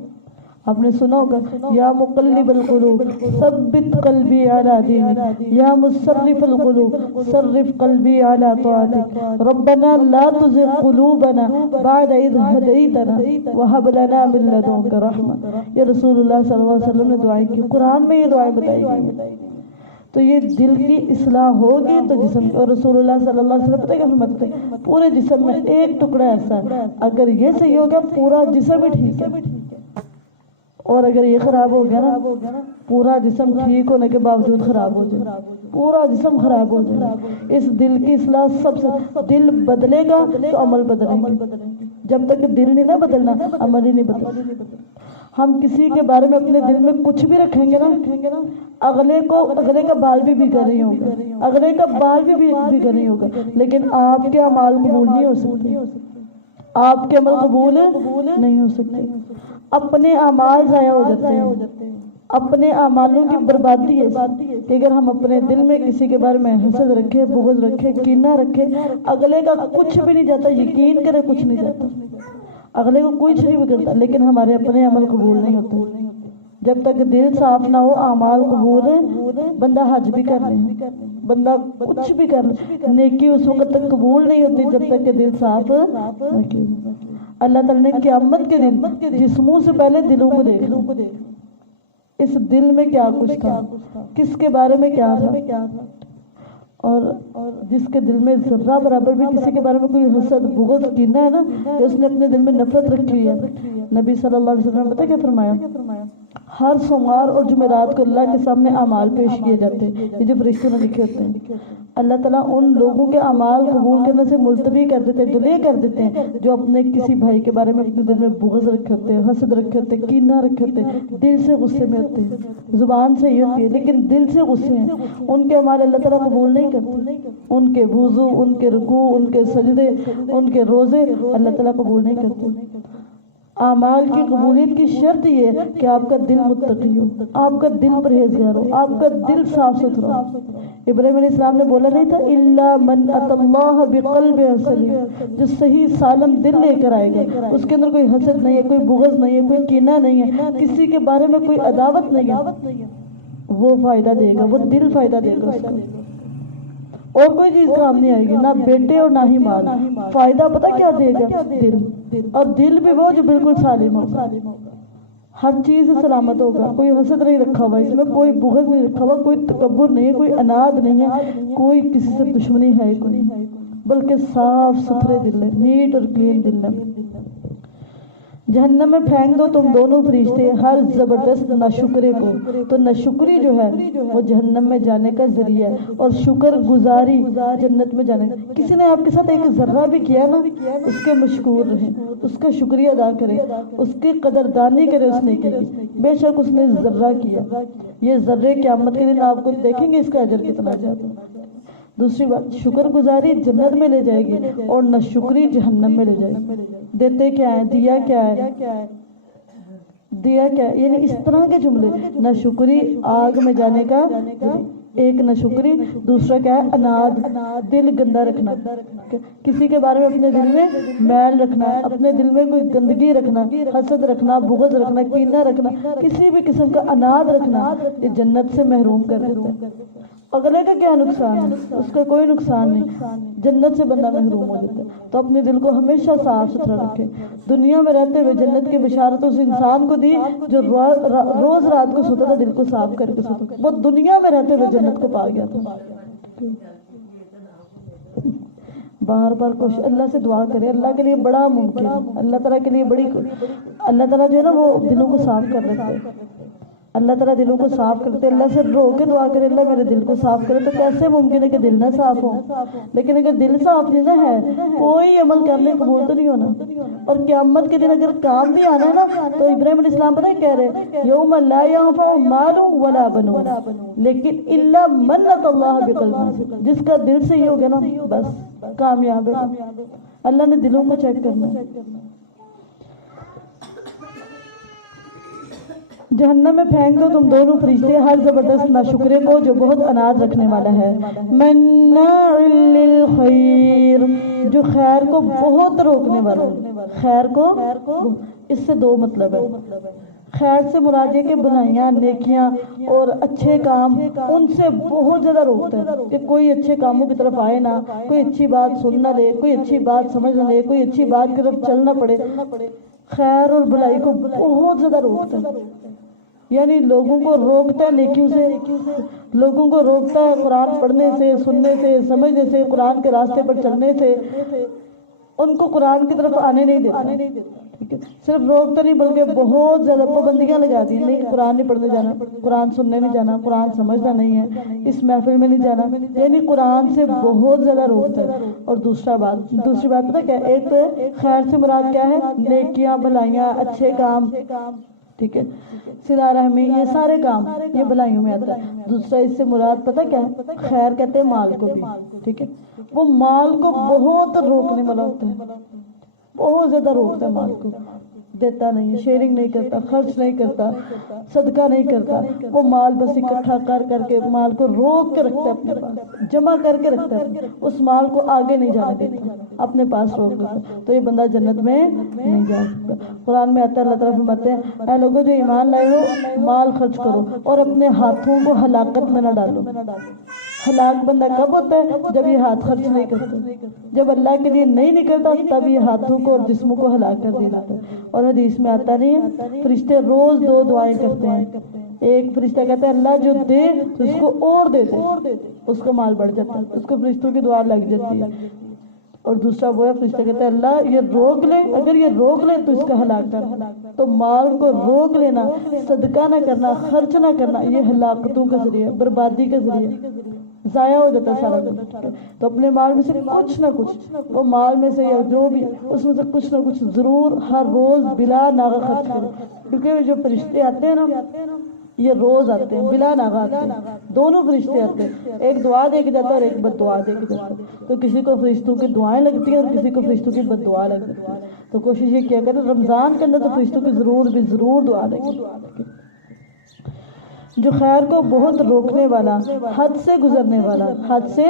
آپ نے سنا ہوگا، یا مقلب القلوب ثبت قلبی علی دینک، یا مصرف القلوب صرف قلبی علی طاعتک، ربنا لا تزغ قلوبنا بعد اذ ہدیتنا وہب لنا من لدنک رحمہ۔ یہ رسول اللہ صلی اللہ علیہ وسلم نے دعائیں کی، قرآن میں یہ دعائیں بتائی گئی۔ تو یہ دل کی اصلاح ہوگی تو جسم، اور رسول اللہ صلی اللہ علیہ وسلم پتہ کیا فرماتے ہیں؟ پورے جسم میں ایک ٹکڑا ایسا ہے، اگر یہ صحیح ہو گیا پورا جسم ہی ٹھیک ہے، اور اگر یہ خراب ہو گیا نا، پورا جسم ٹھیک ہونے کے باوجود خراب ہو جائے، پورا جسم خراب ہو جائے۔ اس دل کی اصلاح سب سے، دل بدلے گا تو عمل بدلیں گے، جب تک دل نہیں نہ بدلنا عمل ہی نہیں بدلنا۔ ہم کسی کے بارے میں اپنے دل میں کچھ بھی رکھیں گے نا، اگلے کا بال بھی بگڑ نہیں ہوگا، اگلے کا بال بھی بگڑ نہیں ہوگا، لیکن آپ کے اعمال قبول نہیں ہو سکتے، آپ کے عمل قبول نہیں ہو سکتے۔ اپنے اعمال ضائع ہو جاتے ہیں، اپنے اعمالوں کی بربادی ہے کہ اگر ہم اپنے دل میں کسی کے بارے میں حسد رکھے، بغض رکھے، کینہ رکھے، اگلے کا کچھ بھی نہیں جاتا، یقین کرے کچھ نہیں جاتا، اگلے کو کچھ نہیں بگڑتا، لیکن ہمارے اپنے عمل قبول نہیں ہوتے۔ جب تک دل صاف نہ ہو اعمال قبول، بندہ حج بھی کر لے، بندہ کچھ بھی کر لے، نیکی اس وقت تک قبول نہیں ہوتی جب تک کہ دل صاف رکھے۔ اللہ تعالیٰ نے قیامت کے دن جسموں سے پہلے دلوں کو دیکھا، اس دل میں کیا کچھ تھا، کس کے بارے میں کیا تھا، اور جس کے دل میں ذرہ برابر بھی کسی کے بارے میں کوئی حسد، بغض، کینہ ہے نا، کہ اس نے اپنے دل میں نفرت رکھی ہے، نبی صلی اللہ علیہ وسلم نے پتہ کیا فرمایا؟ ہر سوموار اور جمعرات کو اللہ کے سامنے اعمال پیش کیے جاتے ہیں، یہ جو فرشتوں نے لکھے ہوتے ہیں۔ اللہ تعالیٰ ان لوگوں کے اعمال قبول کرنے سے ملتوی کر دیتے ہیں، ڈیلے کر دیتے ہیں، جو اپنے کسی بھائی کے بارے میں اپنے دل میں بغض رکھے ہوتے ہیں، حسد رکھے ہوتے ہیں، کینہ رکھے ہوتے ہیں، دل سے غصے میں ہوتے ہیں، زبان سے یہ ہوتی ہے لیکن دل سے غصے ہیں، ان کے اعمال اللہ تعالیٰ قبول نہیں کرتے۔ ان کے وضو، ان کے رکوع، ان کے سجدے، ان کے روزے اللہ تعالیٰ قبول نہیں کرتے۔ اعمال کی قبولیت کی شرط یہ ہے کہ آپ کا دل متقی ہو، آپ کا دل پرہیزگار ہو، آپ کا دل صاف ستھرا ہو۔ ابراہیم علیہ السلام نے بولا نہیں تھا، الا من اتى اللہ بقلب سلیم، جو صحیح سالم دل لے کر آئے گا، اس کے اندر کوئی حسد نہیں ہے، کوئی بغض نہیں ہے، کوئی کینہ نہیں ہے، کسی کے بارے میں کوئی عداوت نہیں ہے، وہ فائدہ دے گا، وہ دل فائدہ دے گا اس کا، اور کوئی چیز کام نہیں آئے گی، نہ بیٹے اور نہ ہی مال۔ فائدہ پتہ کیا دے گا؟ دل، اور دل بھی وہ جو بالکل سالم ہوگا، ہر چیز سلامت ہوگا، کوئی حسد نہیں رکھا ہوا اس میں، کوئی بغض نہیں رکھا ہوا، کوئی تکبر نہیں ہے، کوئی اناد نہیں ہے، کوئی کسی سے دشمنی ہے کوئی، بلکہ صاف ستھرے دل ہے، نیٹ اور کلین دل ہے۔ جہنم میں پھینک دو تم دونوں فرشتے ہر زبردست ناشکرے کو، تو ناشکری جو ہے وہ جہنم میں جانے کا ذریعہ ہے، اور شکر گزاری جنت میں جانے کا۔ کسی نے آپ کے ساتھ ایک ذرہ بھی کیا نا، اس کے مشکور رہیں، اس کا شکریہ ادا کریں، اس کی قدردانی کریں، اس نے کی، بے شک اس نے ذرہ کیا، یہ ذرے قیامت کے دن آپ کو دیکھیں گے اس کا اجر کتنا زیادہ۔ دوسری بات، شکر گزاری جنت میں لے جائے گی اور ناشکری جہنم میں لے جائے گی۔ دیتے کیا ہے، دیا کیا ہے، دیا کیا ہے، یعنی اس طرح کے جملے، ناشکری آگ میں جانے کا ایک ناشکری، دوسرا کیا ہے، اناد، دل گندا رکھنا، کسی کے بارے میں اپنے دل میں میل رکھنا، اپنے دل میں کوئی گندگی رکھنا، حسد رکھنا، بغض رکھنا، کینہ رکھنا، کسی بھی قسم کا اناد رکھنا، یہ جنت سے محروم کر دیتا ہے۔ اگلے کا کیا نقصان ہے؟ اس کا کوئی نقصان نہیں، جنت سے بندہ محروم ہو جاتا ہے۔ تو اپنے دل کو ہمیشہ صاف ستھرا رکھے۔ دنیا میں رہتے ہوئے جنت کی بشارت اس انسان کو دی جو روز رات کو سوتا تھا دل کو صاف کر کے سوتا تھا، وہ دنیا میں رہتے ہوئے جنت کو پا گیا تھا۔ بار بار کوشش، اللہ سے دعا کرے، اللہ کے لیے بڑا ممکن ہے، اللہ تعالیٰ کے لیے بڑی، اللہ تعالیٰ جو ہے نا وہ دلوں کو صاف کر دیتا ہے۔ اللہ تعالیٰ دلوں کو صاف کرتے، اللہ سے رو کے دعا کرے اللہ میرے دل کو صاف کرے، تو کیسے ممکن ہے کہ دل نہ صاف ہو؟ لیکن اگر دل صاف نہیں نہ ہے کوئی عمل کرنے قبول تو نہیں ہونا۔ اور قیامت کے دن اگر کام بھی آنا ہے نا تو ابراہیم علیہ السلام پتہ کہہ رہے یوم لا ينفع مال ولا بنون لیکن الا من اتى اللہ بقلب، جس کا دل سے ہی ہوگا نا بس کامیاب ہے۔ اللہ نے دلوں کو چیک کرنا ہے۔ جہنم میں پھینک دو تم دونوں فرشتے ہر زبردست ناشکرے کو جو بہت اناج رکھنے والا ہے، مناع للخیر جو خیر کو بہت روکنے والا ہے۔ خیر کو اس سے دو مطلب ہے، خیر سے مراد یہ کہ بنائیاں نیکیاں اور اچھے کام ان سے بہت زیادہ روکتا ہے کہ کوئی اچھے کاموں کی طرف آئے نہ، کوئی اچھی بات سن نہ لے، کوئی اچھی بات سمجھ نہ لے، کوئی اچھی بات کی طرف چلنا پڑے۔ خیر اور بھلائی کو بہت زیادہ روکتا ہے، یعنی لوگوں کو روکتا ہے نیکیوں سے، لوگوں کو روکتا ہے قرآن پڑھنے سے، سننے سے، سمجھنے سے، قرآن کے راستے پر چلنے سے، ان کو قرآن کی طرف آنے نہیں دیتا۔ صرف روکتا نہیں بلکہ بہت زیادہ پابندیاں لگا دی، نہیں قرآن نہیں پڑھنے جانا، قرآن سننے نہیں جانا، قرآن سمجھنا نہیں ہے، اس محفل میں نہیں جانا، یعنی قرآن سے بہت زیادہ روکتا ہے۔ اور دوسری بات پتہ کیا، ایک تو خیر سے مراد کیا ہے، نیکیاں بھلائیاں اچھے کام، ٹھیک ہے، صلہ رحمی، یہ سارے کام یہ بھلائیوں میں آتا ہے۔ دوسرا اس سے مراد پتہ کیا ہے، خیر کہتے ہیں مال کو بھی، ٹھیک ہے، وہ مال کو بہت روکنے والا ہوتا ہے، بہت زیادہ روکتا ہے مال کو، دیتا نہیں، شیئرنگ نہیں کرتا، خرچ نہیں کرتا، صدقہ نہیں کرتا، وہ مال بس اکٹھا کر کے مال کو روک کے رکھتا ہے اپنے پاس، جمع کر کے رکھتا ہے، اس مال کو آگے نہیں جانے دیتا، اپنے پاس روک دیتا، تو یہ بندہ جنت میں نہیں جا سکتا۔ قرآن میں آتا ہے اللہ تعالیٰ فرماتے ہیں اے لوگوں جو ایمان لائے ہو مال خرچ کرو اور اپنے ہاتھوں کو ہلاکت میں نہ ڈالو۔ ہلاک بندہ کب ہوتا ہے، جب یہ ہاتھ خرچ نہیں کرتے، جب اللہ کے لیے نہیں نکلتا تب یہ ہاتھوں کو اور جسموں کو ہلاک کر دیا جاتا ہے۔ اور حدیث میں آتا نہیں ہے فرشتے روز دو دعائیں کرتے ہیں، ایک فرشتہ کہتا ہے اللہ جو دے تو اس کو اور دے دے، اس کا مال بڑھ جاتا ہے، اس کو فرشتوں کی دعا لگ جاتی ہے۔ اور دوسرا وہ ہے فرشتہ کہتا ہے اللہ یہ روک لے، اگر یہ روک لے تو اس کا ہلاک کر۔ تو مال کو روک لینا، صدقہ نہ کرنا، خرچ نہ کرنا، یہ ہلاکتوں کا ذریعہ، بربادی کا ذریعہ، ضائع ہو جاتا ہے سارا کچھ۔ تو اپنے مال میں سے کچھ نہ کچھ، وہ مال میں سے یا جو بھی اس میں سے کچھ نہ کچھ ضرور ہر روز بلا ناغہ خرچ کرے، کیونکہ جو فرشتے آتے ہیں نا یہ روز آتے ہیں، بلا ناغہ آتے ہیں، دونوں فرشتے آتے ہیں، ایک دعا دے کے جاتا ہے اور ایک بد دعا دے کے جاتا ہے۔ تو کسی کو فرشتوں کی دعائیں لگتی ہیں اور کسی کو فرشتوں کی بد دعا لگتی ہے، تو کوشش یہ کیا کرے رمضان کے اندر تو فرشتوں کی ضرور دعا لگے۔ جو خیر کو بہت روکنے والا، حد سے گزرنے والا، حد سے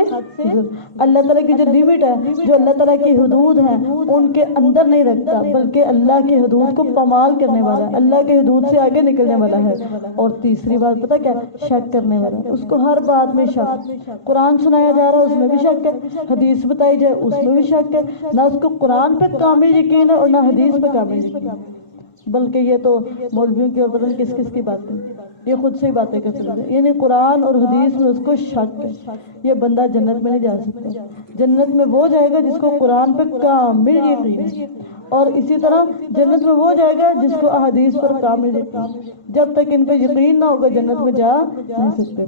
اللہ تعالیٰ کی جو لیمٹ ہے، جو اللہ تعالیٰ کی حدود ہیں ان کے اندر نہیں رکھتا، بلکہ اللہ کی حدود کو پامال کرنے والا، اللہ کی حدود سے آگے نکلنے والا ہے۔ اور تیسری بات پتہ کیا، شک کرنے والا، اس کو ہر بات میں شک، قرآن سنایا جا رہا ہے اس میں بھی شک ہے، حدیث بتائی جائے اس میں بھی شک ہے، نہ اس کو قرآن پہ کامل یقین ہے اور نہ حدیث پہ کامل یقین ہے، بلکہ یہ تو مولویوں کی اور پتہ نہیں کس کی باتیں، یہ خود سے ہی باتیں کر سکتے ہیں، یعنی قرآن اور حدیث میں اس کو شک ہے، یہ بندہ جنت میں نہیں جا سکتا۔ جنت میں وہ جائے گا جس کو قرآن پہ کامل یقین ہے، اور اسی طرح جنت میں وہ جائے گا جس کو احادیث پر کامل یقین، جب تک ان پہ یقین نہ ہوگا جنت میں جا نہیں سکتے۔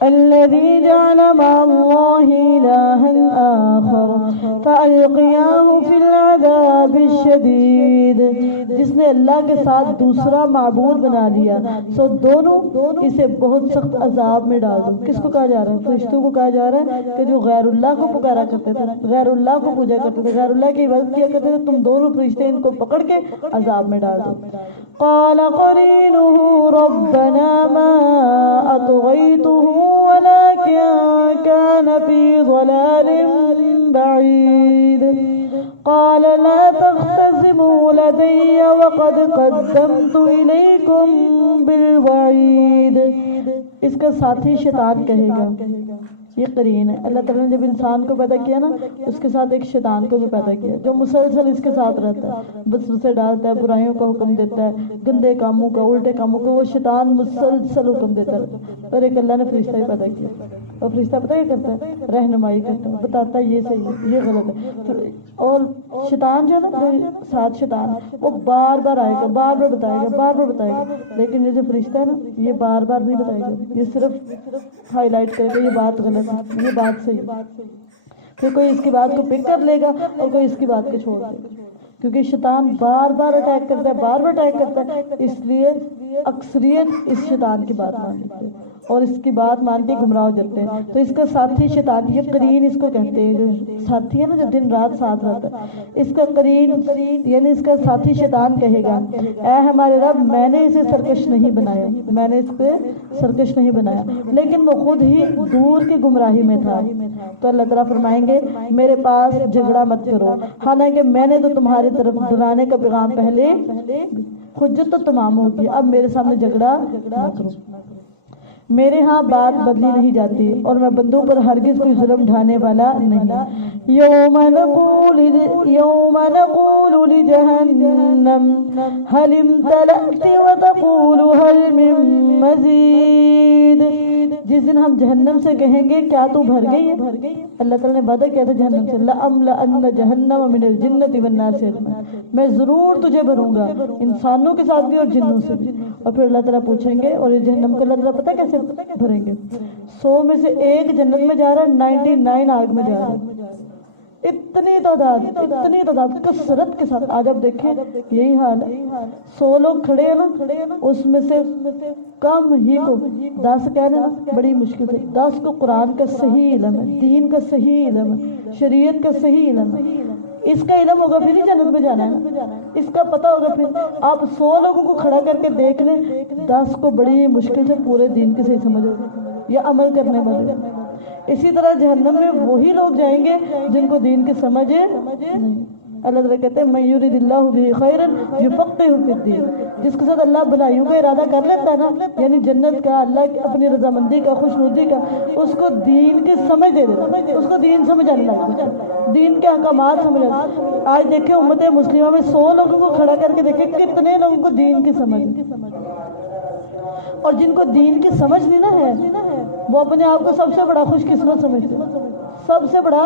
الذي جعل مع الله إلها آخر فألقياه في العذاب الشديد، جس نے اللہ کے ساتھ دوسرا معبود بنا لیا سو دونوں اسے بہت سخت عذاب میں ڈال دو۔ کس کو کہا جا رہا ہے، فرشتوں کو کہا جا رہا ہے کہ جو غیر اللہ کو پکارا کرتے تھے، غیر اللہ کو پوجا کرتے تھے، غیر اللہ کی عبادت کیا کرتے تھے، تم دونوں فرشتے ان کو پکڑ کے عذاب میں ڈال دو۔ قال قرينه ربنا ما أطغيته ولكن كان في ضلال بعيد قال لا تختصموا لدي وقد قدمت إليكم بالوعيد۔ اس کا ساتھی شیطان کہے گا، یہ قرین ہے، اللہ تعالیٰ نے جب انسان کو پیدا کیا نا اس کے ساتھ ایک شیطان کو بھی پیدا کیا جو مسلسل اس کے ساتھ رہتا ہے، وسوسے ڈالتا ہے، برائیوں کا حکم دیتا ہے، گندے کاموں کا، الٹے کاموں کا، وہ شیطان مسلسل حکم دیتا ہے۔ اور ایک اللہ نے فرشتہ بھی پیدا کیا، اور فرشتہ پتہ کیا کرتا ہے، رہنمائی کرتا ہے، بتاتا ہے یہ صحیح ہے یہ غلط ہے۔ اور شیطان جو ہے نا ساتھ شیطان وہ بار بار آئے گا، بار بار بتائے گا، بار بار بتائے گا، لیکن یہ جو فرشتہ ہے نا یہ بار بار نہیں بتائے گا، یہ صرف ہائی لائٹ کرے گا یہ بات غلط ہے، یہ بات صحیح، پھر کوئی اس کی بات کو پک کر لے گا اور کوئی اس کی بات کو چھوڑ دے گا، کیونکہ شیطان بار بار اٹیک کرتا ہے، بار بار اٹیک کرتا ہے، اس لیے اکثریت اس شیطان کی بات مان لیتے ہیں اور اس کی بات مان کے گمراہ ہو جاتے ہیں۔ تو اس کا ساتھی شیطان، یہ قرین اس کو کہتے ہیں، جو ساتھی ہے نا جو دن رات ساتھ رہتا ہے، اس کا قرین یعنی اس کا ساتھی شیطان کہے گا اے ہمارے رب میں نے اسے سرکش نہیں بنایا، میں نے اس پہ سرکش نہیں بنایا، لیکن وہ خود ہی دور کی گمراہی میں تھا۔ تو اللہ تعالیٰ فرمائیں گے میرے پاس جھگڑا مت کرو، حالانکہ میں نے تو تمہاری طرف ڈرانے کا پیغام پہلے حجت تو تمام ہوگی، اب میرے سامنے جھگڑا نہ کرو۔ میرے ہاں بات بدلی نہیں جاتی اور میں بندوں پر ہرگز کوئی ظلم ڈھانے والا نہیں۔ یوم نقول لجہنم هل امتلأت وتقول هل من مزید، جس دن ہم جہنم سے کہیں گے کیا تو بھر گئی ہے؟ اللہ تعالیٰ نے وعدہ کیا تھا جہنم سے لَأَمْلَأَنَّ جَهَنَّمَ مِنَ الْجِنَّةِ وَالنَّاسِ أَجْمَعِينَ، میں ضرور تجھے بھروں گا انسانوں کے ساتھ بھی اور جنوں سے بھی۔ اور پھر اللہ تعالیٰ پوچھیں گے، اور یہ جہنم کو اللہ تعالیٰ پتہ کیسے بھریں گے؟ 100 میں سے ایک جنت میں جا رہا ہے، 99 آگ میں جا رہا ہے، اتنی تعداد کثرت کے ساتھ۔ آج آپ دیکھیں یہی حال ہے، 100 لوگ کھڑے ہیں نا، اس میں سے کم ہی کو 10 کہنا بڑی مشکل سے، 10 کو قرآن کا صحیح علم ہے، دین کا صحیح علم ہے، شریعت کا صحیح علم ہے، اس کا علم ہوگا پھر ہی جنت میں جانا ہے نا، اس کا پتہ ہوگا پھر۔ آپ 100 لوگوں کو کھڑا کر کے دیکھ لیں، 10 کو بڑی مشکل سے پورے دین کی صحیح سمجھ ہوگی یا عمل کرنے والے۔ اسی طرح جہنم میں وہی لوگ جائیں گے جن کو دین کی سمجھ نہیں۔ اللہ تعالیٰ کہتے ہیں من یرید اللہ بہ خیرا یفقہہ فی الدین، جس کے ساتھ اللہ بھلائیوں کا ارادہ کر لیتا ہے نا، یعنی جنت کا، اللہ کی اپنی رضامندی کا، خوشنودی کا، اس کو دین کی سمجھ دے دیتا ہے، اس کو دین سمجھ آنے لگتا ہے، دین کے احکامات سمجھ آتے ہیں۔ آج دیکھیں امت مسلمہ میں 100 لوگوں کو کھڑا کر کے دیکھیں کتنے لوگوں کو دین کی سمجھ ہے، اور جن کو دین کی سمجھ نہیں نا ہے وہ اپنے آپ کو سب سے بڑا خوش قسمت سمجھتے ہیں، سب سے بڑا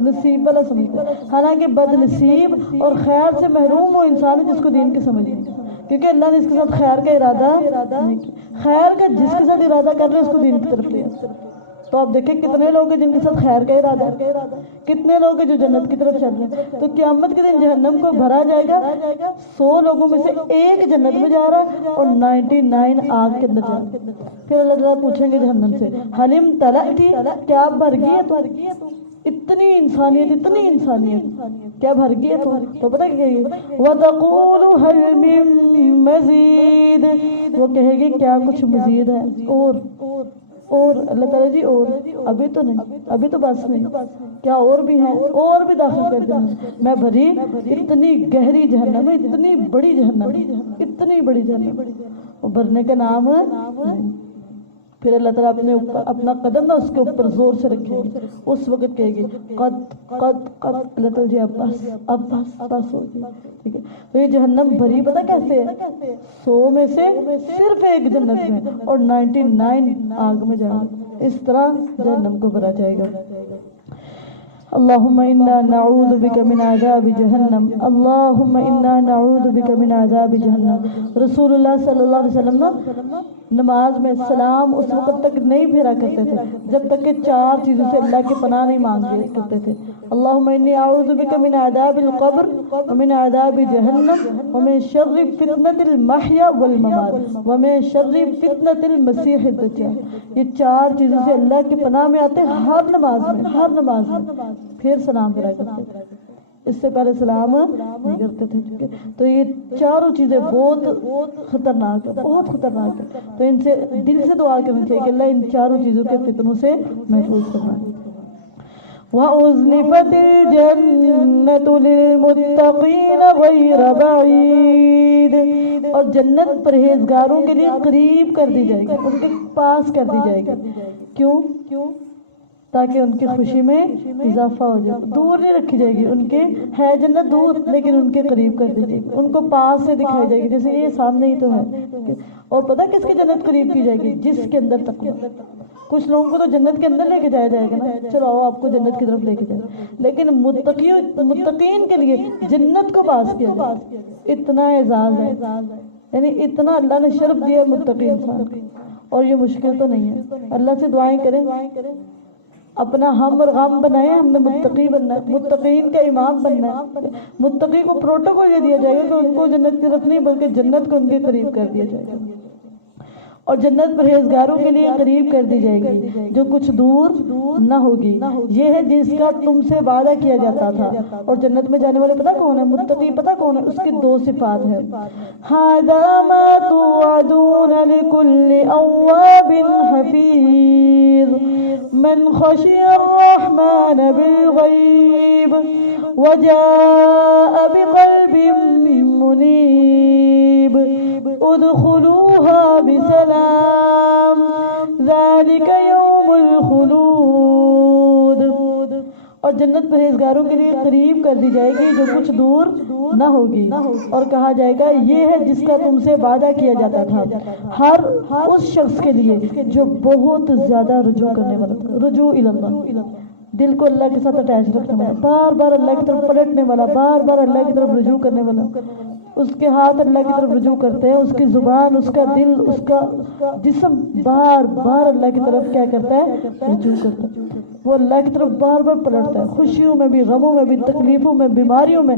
نصیب والا سمجھتے ہیں، حالانکہ بد نصیب اور خیر سے محروم وہ انسان ہے جس کو دین کی سمجھ نہیں، کیونکہ اللہ نے اس کے ساتھ خیر کا ارادہ نہیں کیا، خیر کا جس کے ساتھ ارادہ کر رہے اس کو دین کی طرف لیا۔ تو آپ دیکھیں کتنے لوگ ہیں جن کے ساتھ خیر کا ارادہ ہے، کتنے لوگ ہیں جو جنت کی طرف چل رہے ہیں۔ تو قیامت کے دن جہنم کو بھرا جائے گا، 100 لوگوں میں سے ایک جنت میں جا رہا ہے اور 99 آگ کے اندر جا رہا ہے۔ پھر اللہ تعالیٰ پوچھیں گے جہنم سے هل امتلأت، کیا بھر گئی ہے تو؟ اتنی انسانیت کیا بھر گئی ہے تو پتہ کیا ہے وَتَقُولُ هَلْ مِن مَزِيدٍ، وہ کہے گی کیا کچھ مزید ہے؟ اور اللہ تعالیٰ جی اور ابھی تو نہیں، ابھی تو بس نہیں، کیا اور بھی ہے؟ اور بھی داخل کر دیں میں بھری اتنی گہری جہنم ہے، اتنی بڑی جہنم، اور بھرنے کا نام نہیں۔ پھر اللہ تعالیٰ اپنا قدم نہ اس کے اوپر زور سے رکھے گی، اس وقت کہے گی قد اللہ تعالیٰ جی اب بس ہو گئی، ٹھیک ہے۔ تو یہ جہنم بھری پتہ کیسے ہے؟ 100 میں سے صرف ایک جنت میں اور 99 آگ میں جا رہا، اس طرح جہنم کو بھرا جائے گا۔ اللہم انا نعوذ بک من عذاب جہنم، اللہم انا نعوذ بک من عذاب جہنم۔ رسول اللہ صلی اللہ علیہ وسلم نماز میں سلام اس وقت تک نہیں پھیرا کرتے تھے جب تک کہ 4 چیزوں سے اللہ کی پناہ نہیں مانگے کرتے تھے۔ اللہم انی اعوذ بک من عذاب القبر ومن عذاب جہنم ومن شر فتنة المحیا والممات ومن شر فتنة المسیح الدجال۔ یہ 4 چیزوں سے اللہ کی پناہ میں آتے ہر نماز میں، پھر سلام پھیرا کرتے تھے، اس سے پہلے سلام نہیں کرتے تھے۔ تو یہ 4 چیزیں بہت خطرناک ہے، تو ان سے دل سے دعا کرنی چاہیے کہ اللہ ان 4 چیزوں کے فتنوں سے محفوظ فرمائے۔ وَأُزْلِفَتِ الْجَنَّةُ لِلْمُتَّقِينَ غَيْرَ بَعِيدٍ، اور جنت پرہیزگاروں کے لیے قریب کر دی جائے گی، ان کے پاس کر دی جائے گی۔ کیوں؟ تاکہ ان کی خوشی میں اضافہ ہو جائے. دور نہیں رکھی جائے گی ان کے، ہے جنت دور لیکن ان کے قریب کر دی جائے گی، ان کو پاس سے دکھائی جائے گی جیسے یہ سامنے ہی تو ہے. اور پتہ کس کی جنت قریب کی جائے گی؟ جس کے اندر تقویٰ. کچھ لوگوں کو تو جنت کے اندر لے کے جایا جائے گا نا، چلو آؤ آپ کو جنت کی طرف لے کے جائے، لیکن متقین کے لیے جنت کو پاس کیا جائے. اتنا اعزاز ہے، یعنی اتنا اللہ نے شرف دیا متقی انسان، اور یہ مشکل تو نہیں ہے. اللہ سے دعائیں کریں، اپنا ہم اور غم بنائیں. ہم نے متقی بننا ہے، متقین کا امام بننا ہے. متقی کو پروٹوکول یہ دیا جائے گا کہ ان کو جنت کی طرف نہیں بلکہ جنت کو ان کے قریب کر دیا جائے گا، اور جنت پرہیزگاروں کے لیے قریب کر دی جائے گی جو کچھ دور نہ ہوگی. یہ ہے جس کا تم سے وعدہ کیا جاتا تھا. اور جنت میں جانے والے پتہ کون ہے؟ متقی. پتہ کون ہے؟ اس کی دو صفات ہیں. هذا ما توعدون لكل أواب حفيظ من خشي الرحمن بالغيب وجاء بقلب منيب ادخلوها بسلام ذلك يوم الخلود. اور جنت پرہیزگاروں کے لیے قریب کر دی جائے گی جو کچھ دور نہ ہوگی، اور کہا جائے گا یہ ہے جس کا تم سے وعدہ کیا جاتا تھا ہر اس شخص کے لیے جو بہت زیادہ رجوع کرنے والا، رجوع اللہ، دل کو اللہ کے ساتھ اٹیچ رکھنے والا، بار بار اللہ کی طرف پلٹنے والا، بار بار اللہ کی طرف رجوع کرنے والا. اس کے ہاتھ اللہ کی طرف رجوع کرتے ہیں، اس کی زبان، اس کا دل، اس کا جسم بار بار اللہ کی طرف کیا کرتا ہے؟ رجوع کرتا ہے. وہ اللہ کی طرف بار بار پلٹتا ہے، خوشیوں میں بھی، غموں میں بھی، تکلیفوں میں، بیماریوں میں،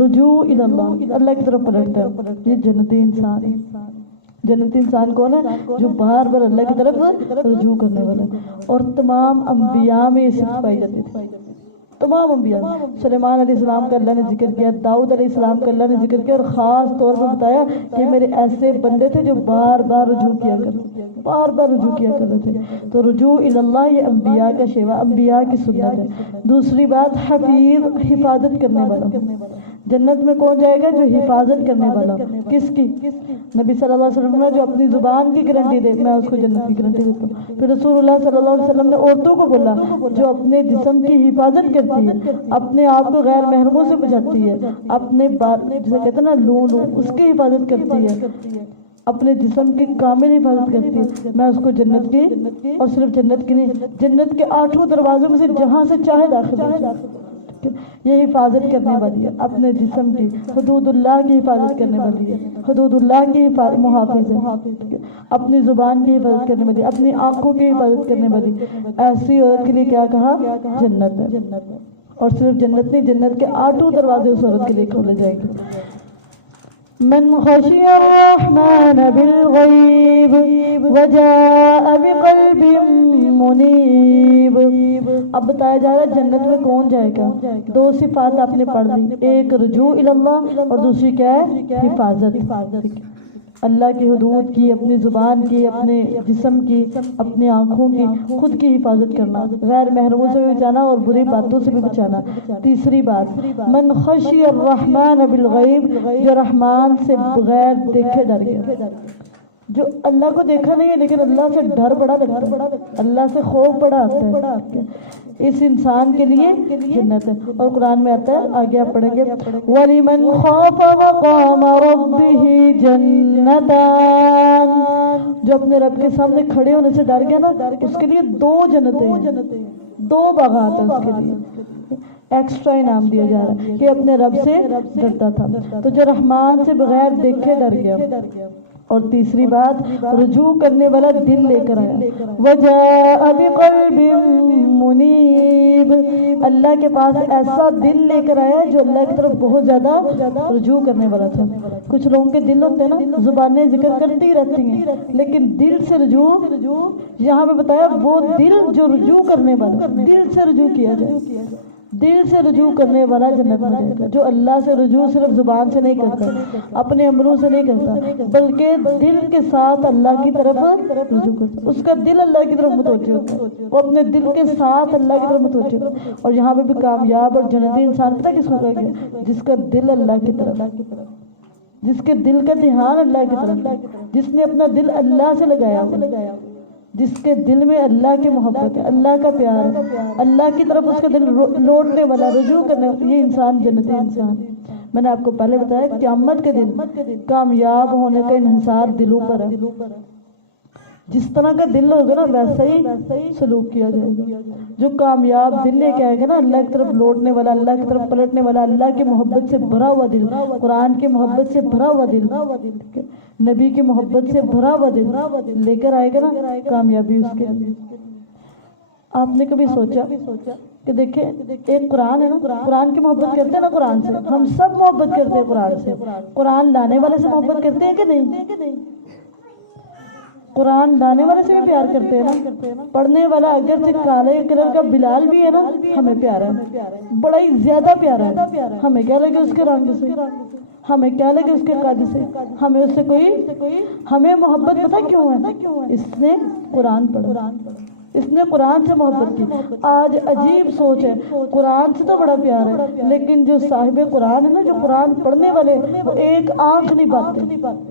رجوع اللہ، اللہ کی طرف پلٹتا ہے. یہ جنتی انسان ہے. جنتی انسان کون ہے؟ جو بار بار اللہ کی طرف رجوع کرنے والا ہے. اور تمام انبیاء میں یہ صفت پائی جاتی تھی، تمام انبیاء. سلیمان علیہ السلام کا اللہ نے ذکر کیا، داؤد علیہ السلام کا اللہ نے ذکر کیا، اور خاص طور پر بتایا کہ میرے ایسے بندے تھے جو بار بار رجوع کیا کرتے، بار بار رجوع کیا کرتے تھے. تو رجوع اللہ یہ انبیاء کا شیوا، انبیاء کی سنت ہے. دوسری بات، حفیظ، حفاظت کرنے والا. جنت میں کون جائے گا؟ جو حفاظت کرنے والا. کس کی؟ نبی صلی اللہ علیہ وسلم نے جو اپنی زبان کی گارنٹی دے، میں اس کو جنت کی گارنٹی دیتا ہوں. پھر رسول اللہ صلی اللہ علیہ وسلم نے عورتوں کو بولا جو اپنے جسم کی حفاظت کرتی ہے، اپنے آپ کو غیر محرموں سے بچاتی ہے، اپنے جسے کہتے ہیں نا لون، اس کی حفاظت کرتی ہے، اپنے جسم کی کامل حفاظت کرتی ہے، میں اس کو جنت کی، اور صرف جنت کی نہیں، جنت کے 8 دروازوں میں سے جہاں سے چاہے داخل ہو. یہ حفاظت کرنے والی ہے اپنے جسم کی، حدود اللہ کی حفاظت کرنے والی ہے، حدود اللہ کی محافظ ہے، اپنی زبان کی حفاظت کرنے والی، اپنی آنکھوں کی حفاظت کرنے والی. ایسی عورت کے لیے کیا کہا؟ جنت ہے. اور صرف جنت نہیں، جنت کے 8 دروازے اس عورت کے لیے کھولے جائیں گے. من خشی الرحمن بالغیب وجاء بقلب منیب. اب بتایا جا رہا ہے جنت میں کون جائے گا. 2 صفات آپ نے پڑھ لی، ایک رجوع اللہ اور دوسری کیا ہے؟ حفاظت. اللہ کی حدود کی، اپنی زبان کی، اپنے جسم کی، اپنی آنکھوں کی، خود کی حفاظت کرنا، غیر محرموں سے بھی بچانا اور بری باتوں سے بھی بچانا. تیسری بات، من خشی الرحمن بالغیب، جو رحمان سے بغیر دیکھے ڈر گیا، جو اللہ کو دیکھا نہیں ہے لیکن اللہ سے ڈر بڑا لگتا ہے، اللہ سے خوف بڑا آتا ہے، اس انسان کے لیے جنت ہے. اور قرآن میں آتا ہے، آگے آپ پڑھیں گے، وَلِمَنْ خَافَ مَقَامَ رَبِّهِ جَنَّتَانِ، جو اپنے رب کے سامنے کھڑے ہونے سے ڈر گیا نا، اس کے لیے 2 جنتیں ہیں، 2 باغات ہیں اس کے لیے. ایکسٹرا انعام دیا جا رہا ہے کہ اپنے رب سے ڈرتا تھا. تو جو رحمان سے بغیر دیکھے ڈر گیا. اور تیسری بات، رجوع کرنے والا دل لے کر آیا، وجاء بقلب منیب، اللہ کے پاس ایسا دل لے کر آیا جو اللہ کی طرف بہت زیادہ رجوع کرنے والا تھا. کچھ لوگوں کے دل ہوتے ہیں نا، زبانیں ذکر کرتی ہی رہتی ہیں لیکن دل سے رجوع، یہاں پہ بتایا وہ دل جو رجوع کرنے والا، دل سے رجوع کیا جائے، دل سے رجوع کرنے والا جنت میں جائے گا. جو اللہ سے رجوع صرف زبان سے نہیں کرتا، اپنے عملوں سے نہیں کرتا، بلکہ دل کے ساتھ اللہ کی طرف رجوع کرتا، اس کا دل اللہ کی طرف متوجہ ہوتا ہے، وہ اپنے دل کے ساتھ اللہ کی طرف متوجہ ہوتا ہے. اور یہاں پہ بھی کامیاب اور جنتی انسان پتہ کس کو کہا گیا؟ جس کا دل اللہ کی طرف، جس کے دل کا دھیان اللہ کی طرف، جس نے اپنا دل اللہ سے لگایا. جس کے دل میں اللہ کی محبت ہے، اللہ کا پیار ہے، اللہ کی طرف اس کا دل لوٹنے والا، رجوع کرنے والا، یہ انسان جنتی انسان۔ میں نے آپ کو پہلے بتایا قیامت کے دن کامیاب ہونے کا انحصار دلوں پر ہے۔ جس طرح کا دل ہوگا نا ویسا ہی سلوک کیا جائے گا۔ جو کامیاب دل لے کے آئے گا نا، اللہ کی طرف لوٹنے والا، اللہ کی طرف پلٹنے والا، اللہ کی محبت سے بھرا ہوا دل، قرآن کی محبت سے بھرا ہوا دل، نبی کی محبت سے بھرا ہوا دل لے کر آئے گا نا، کامیابی اس کے لیے۔ آپ نے کبھی سوچا کہ دیکھیں ایک قرآن ہے نا، قرآن کی محبت کرتے ہیں نا، قرآن سے ہم سب محبت کرتے ہیں، قرآن سے، قرآن لانے والے سے محبت کرتے ہیں کہ نہیں؟ قرآن لانے والے سے بھی پیار کرتے ہیں نا۔ پڑھنے والا اگرچہ کالے کلر کا بلال بھی ہے نا، ہمیں پیارا ہے، بڑا ہی زیادہ پیارا ہے۔ ہمیں کیا لگے اس کے رنگ سے، ہمیں کیا لگے اس کے قد سے، ہمیں اس سے کوئی، ہمیں محبت پتہ کیوں ہے؟ اس نے قرآن پڑھا، اس نے قرآن سے محبت کی۔ آج عجیب سوچ ہے، قرآن سے تو بڑا پیار ہے، لیکن جو صاحب قرآن ہے نا، جو قرآن پڑھنے والے، وہ ایک آنکھ نہیں پاتے،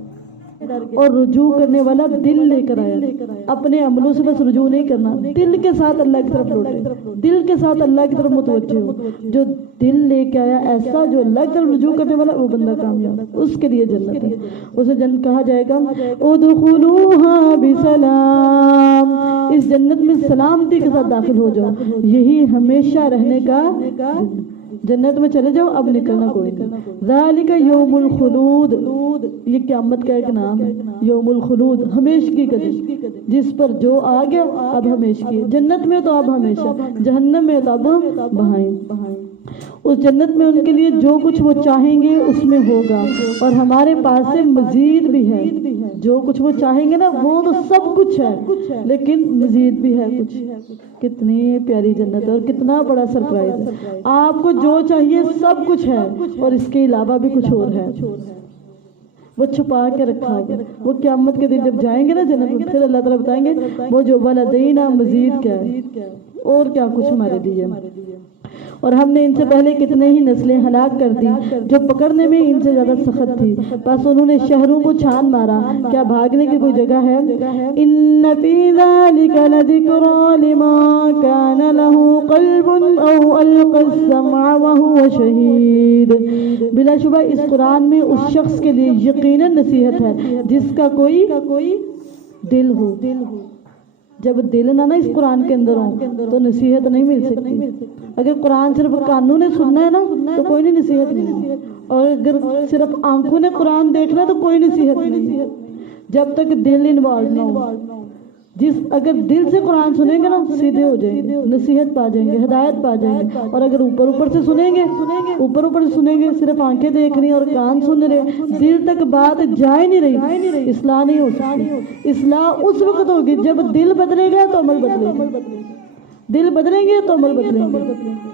اور رجوع کرنے والا دل لے کر آیا۔ اپنے عملوں سے بس رجوع نہیں کرنا، دل کے ساتھ اللہ کی طرف لوٹے، دل کے ساتھ اللہ کی طرف متوجہ ہو۔ جو دل لے کے آیا ایسا، جو اللہ کی طرف رجوع کرنے والا، وہ بندہ کامیاب، اس کے لیے جنت ہے۔ اسے جنت کہا جائے گا ادخلوها بسلام، اس جنت میں سلامتی کے ساتھ داخل ہو جاؤ، یہی ہمیشہ رہنے کا، جنت میں چلے جاؤ، اب نکلنا کوئی نہیں۔ ذالک یوم الخلود، یہ قیامت کا ایک نام ہے، یوم الخلود، ہمیشگی کا دن، جس پر جو آ گیا اب ہمیشگی ہے۔ جنت میں تو اب ہمیشہ، جہنم میں تو اب بہائیں۔ اس جنت میں ان کے لیے جو کچھ وہ چاہیں گے اس میں ہوگا، اور ہمارے پاس سے مزید بھی ہے۔ جو کچھ وہ چاہیں گے نا، وہ تو سب کچھ ہے، لیکن مزید بھی ہے کچھ۔ کتنی پیاری جنت ہے اور کتنا بڑا سرپرائز ہے۔ آپ کو جو چاہیے سب کچھ ہے، اور اس کے علاوہ بھی کچھ اور ہے، وہ چھپا کے رکھا ہوگا۔ وہ قیامت کے دن جب جائیں گے نا جنت میں، پھر اللہ تعالیٰ بتائیں گے وہ جو ولدینا مزید کیا ہے، اور کیا کچھ ہمارے لیے۔ اور ہم نے ان سے پہلے کتنے ہی نسلیں ہلاک کر دی جو پکڑنے میں ان سے زیادہ سخت تھی، بس انہوں نے شہروں کو چھان مارا، کیا بھاگنے کی کوئی جگہ ہے؟ ان فی ذلک لذکری لمن کان له قلب او القى السمع وهو شہید، بلا شبہ اس قرآن میں اس شخص کے لیے یقیناً نصیحت ہے جس کا کوئی دل ہو۔ جب دل نہ اس قرآن کے اندر ہو تو نصیحت نہیں مل سکتی۔ اگر قرآن صرف کانوں نے سننا ہے نا تو کوئی نہیں نصیحت نہیں، اور اگر صرف آنکھوں نے قرآن دیکھنا تو کوئی نصیحت نہیں، جب تک دل انوالو نہ ہو۔ اگر دل سے قرآن سنیں گے نا سیدھے ہو جائیں گے، نصیحت پا جائیں گے، ہدایت پا جائیں گے۔ اور اگر اوپر سے سنیں گے، اوپر سے سنیں گے، صرف آنکھیں دیکھ رہی اور کان سن رہے، دل تک بات جا ہی نہیں رہی، اصلاح نہیں ہو سکتی۔ اصلاح اس وقت ہوگی جب دل بدلے گا تو عمل بدلے گا، دل بدلیں گے تو عمل بدلیں گے۔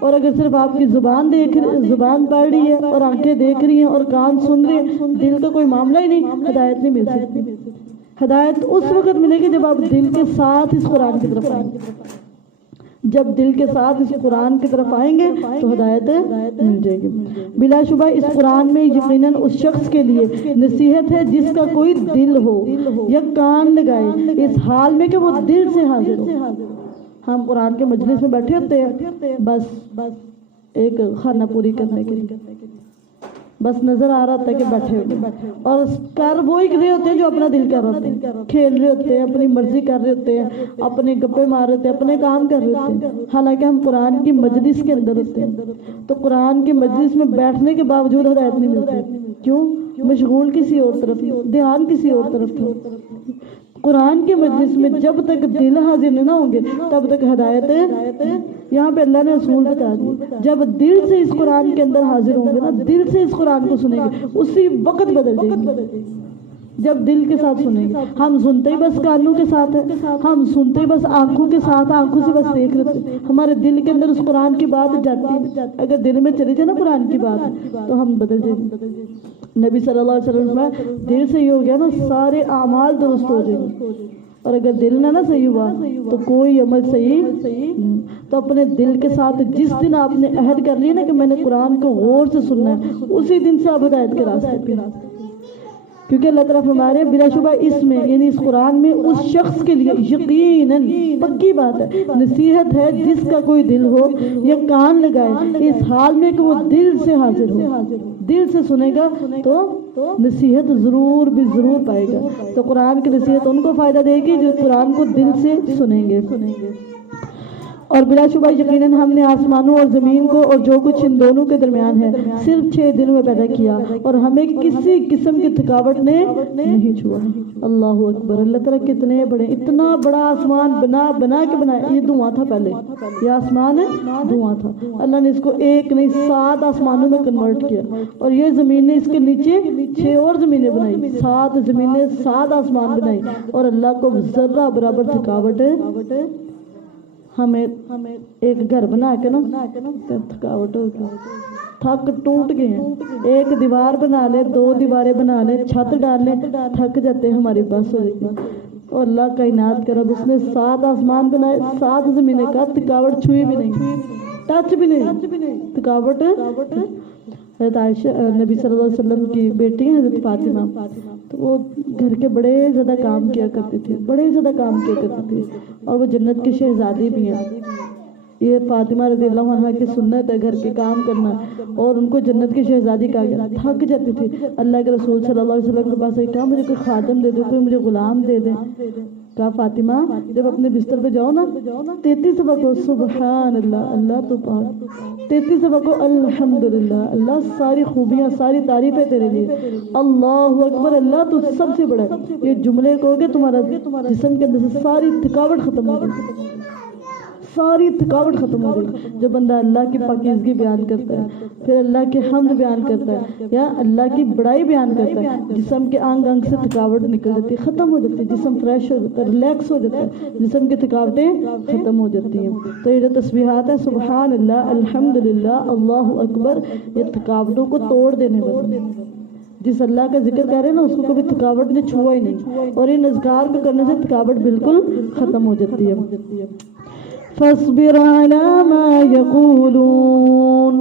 اور اگر صرف آپ کی زبان پڑھ رہی ہے اور آنکھیں دیکھ رہی ہیں اور کان سن رہے ہیں، دل کا کوئی معاملہ ہی نہیں، ہدایت نہیں مل سکتی۔ ہدایت اس وقت ملے گی جب آپ دل کے ساتھ اس قرآن کی طرف آئیں گے۔ جب دل کے ساتھ اس قرآن کی طرف آئیں گے تو ہدایت مل جائے گی۔ بلا شبہ اس قرآن میں یقیناً اس شخص کے لیے نصیحت ہے جس کا کوئی دل ہو یا کان لگائے اس حال میں کہ وہ دل سے حاضر ہو۔ ہم قرآن کے مجلس میں بیٹھے ہوتے ہیں بس ایک خانہ پوری کرنے کے لیے، بس نظر آ رہا تھا کہ بیٹھے ہوئے، اور کر وہی رہے ہوتے ہیں جو اپنا دل کر رہے ہوتے ہیں، کھیل رہے ہوتے ہیں، اپنی مرضی کر رہے ہوتے ہیں، اپنے گپے مار رہے ہوتے ہیں، اپنے کام کر رہے ہوتے ہیں، حالانکہ ہم قرآن کی مجلس کے اندر ہوتے ہیں۔ تو قرآن کی مجلس میں بیٹھنے کے باوجود ہدایت نہیں ملتی، کیوں؟ مشغول کسی اور طرف، دھیان کسی اور طرف تھا۔ قرآن کی مجلس میں جب تک دل حاضر نہ ہوں گے تب تک ہدایت ہے۔ یہاں پہ اللہ نے اصول بتا دی، جب دل سے اس قرآن کے اندر حاضر ہوں گے نا، دل سے اس قرآن کو سنیں گے، اسی وقت بدل جائیں گے جب دل کے ساتھ سنیں گے۔ ہم سنتے ہی بس کانوں کے ساتھ ہے، ہم سنتے ہی بس آنکھوں کے ساتھ، آنکھوں سے بس دیکھ رہے ہیں، ہمارے دل کے اندر اس قرآن کی بات جاتی ہے۔ اگر دل میں چلی جائے نا قرآن کی بات تو ہم بدل جائیں گے۔ نبی صلی اللہ علیہ وسلم میں دل سے ہی ہو گیا نا سارے اعمال درست ہو جائیں گے، اور اگر دل نہ صحیح ہوا تو کوئی عمل صحیح نہیں۔ تو اپنے دل کے ساتھ جس دن آپ نے عہد کر لیا نا کہ میں نے قرآن کو غور سے سننا ہے، اسی دن سے آپ ہدایت کے راستے پہ۔ کیونکہ اللہ تعالیٰ فرما رہے ہیں بلا شبہ اس میں یعنی اس قرآن میں اس شخص کے لیے یقیناً پکی بات ہے نصیحت ہے جس کا کوئی دل ہو یا کان لگائے اس حال میں کہ وہ دل سے حاضر ہو، دل سے سنے گا تو نصیحت ضرور بھی ضرور پائے گا۔ تو قرآن کی نصیحت ان کو فائدہ دے گی جو قرآن کو دل سے سنیں گے۔ اور بلا شبہ یقیناً ہم نے آسمانوں اور زمین کو اور جو کچھ ان دونوں کے درمیان ہے صرف 6 دنوں میں پیدا کیا اور ہمیں کسی قسم کی تھکاوٹ نے نہیں چھوا۔ اللہ اکبر، اللہ تعالیٰ کتنے بڑے، اتنا بڑا آسمان بنا کے بنایا۔ یہ دھواں تھا پہلے، یہ آسمان ہے دھواں تھا، اللہ نے اس کو ایک نہیں 7 آسمانوں میں کنورٹ کیا، اور یہ زمین نے اس کے نیچے 6 اور زمینیں بنائی، 7 زمینیں 7 آسمان بنائی، اور اللہ کو ذرہ برابر تھکاوٹ ہے۔ ہمیں ایک گھر بنا کے نا تھکاوٹ ہو گئی، تھک ٹوٹ گئے ہیں، ایک دیوار بنا لے، 2 دیواریں بنا لے، چھت ڈال لے، تھک جاتے ہیں، ہماری بس ہو جاتی۔ اور اللہ کا عنایت کرا اس نے 7 آسمان بنائے، 7 زمینیں کا تھکاوٹ چھوئی بھی نہیں، ٹچ بھی نہیں تھکاوٹ۔ حضرت عائشہ نبی صلی اللہ علیہ وسلم کی بیٹی ہیں حضرت فاطمہ، تو وہ گھر کے بڑے زیادہ کام کیا کرتی تھی، اور وہ جنت کی شہزادی بھی ہیں۔ یہ فاطمہ رضی اللہ عنہا کی سنت ہے گھر کے کام کرنا، اور ان کو جنت کی شہزادی کہا گیا۔ تھک جاتی تھی، اللہ کے رسول صلی اللہ علیہ وسلم کے پاس آئی، کہا مجھے کوئی خادم دے دو، کوئی مجھے غلام دے دے۔ کہا فاطمہ جب اپنے بستر پہ جاؤ نا 33 دفعہ کو سبحان اللہ، اللہ تو پاک، 33 دفعہ کو الحمدللہ، اللہ ساری خوبیاں ساری تعریفیں تیرے لیے، اللہ اکبر، اللہ تو سب سے بڑا ہے۔ یہ جملے کہو گے تمہارا جسم کے اندر سے ساری تھکاوٹ ختم ہو گئی، ساری تھکاوٹ ختم ہو گئی۔ جب بندہ اللہ کی پاکیزگی بیان کرتا ہے، پھر اللہ کی حمد بیان کرتا ہے یا اللہ کی بڑائی بیان کرتا ہے، جسم کے انگ سے تھکاوٹ نکل جاتی ہے، ختم ہو جاتی ہے، جسم فریش ہو جاتا ہے، ریلیکس ہو جاتا ہے، جسم کی تھکاوٹیں ختم ہو جاتی ہیں۔ تو یہ جو تسبیحات ہیں سبحان اللہ، الحمدللہ، اللہ اکبر، یہ تھکاوٹوں کو توڑ دینے والی ہیں۔ جس اللہ کا ذکر کر رہے ہیں نا اس کو کبھی تھکاوٹ نے چھوا ہی نہیں، اور ان اذکار کو کرنے سے تھکاوٹ بالکل ختم ہو جاتی ہے۔ فاصبر على ما يقولون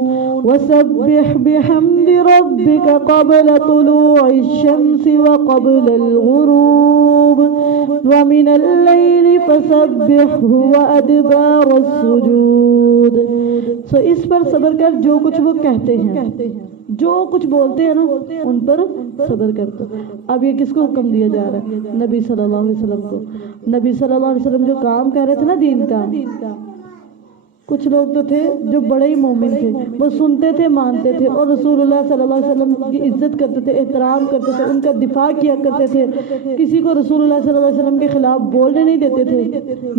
وسبح بحمد ربك قبل طلوع الشمس وقبل الغروب ومن الليل فسبحه وأدبار السجود۔ اس پر صبر کر جو کچھ وہ کہتے ہیں، جو کچھ بولتے ہیں نا ان پر صبر کرتا۔ اب یہ کس کو حکم دیا جا رہا ہے؟ نبی صلی اللہ علیہ وسلم کو۔ نبی صلی اللہ علیہ وسلم جو کام کر رہے تھے نا دین کا، کچھ لوگ تو تھے جو بڑے ہی مومن تھے، وہ سنتے تھے مانتے تھے، اور رسول اللہ صلی اللہ علیہ وسلم کی عزت کرتے تھے، احترام کرتے تھے، ان کا دفاع کیا کرتے تھے، کسی کو رسول اللہ صلی اللہ علیہ وسلم کے خلاف بولنے نہیں دیتے تھے۔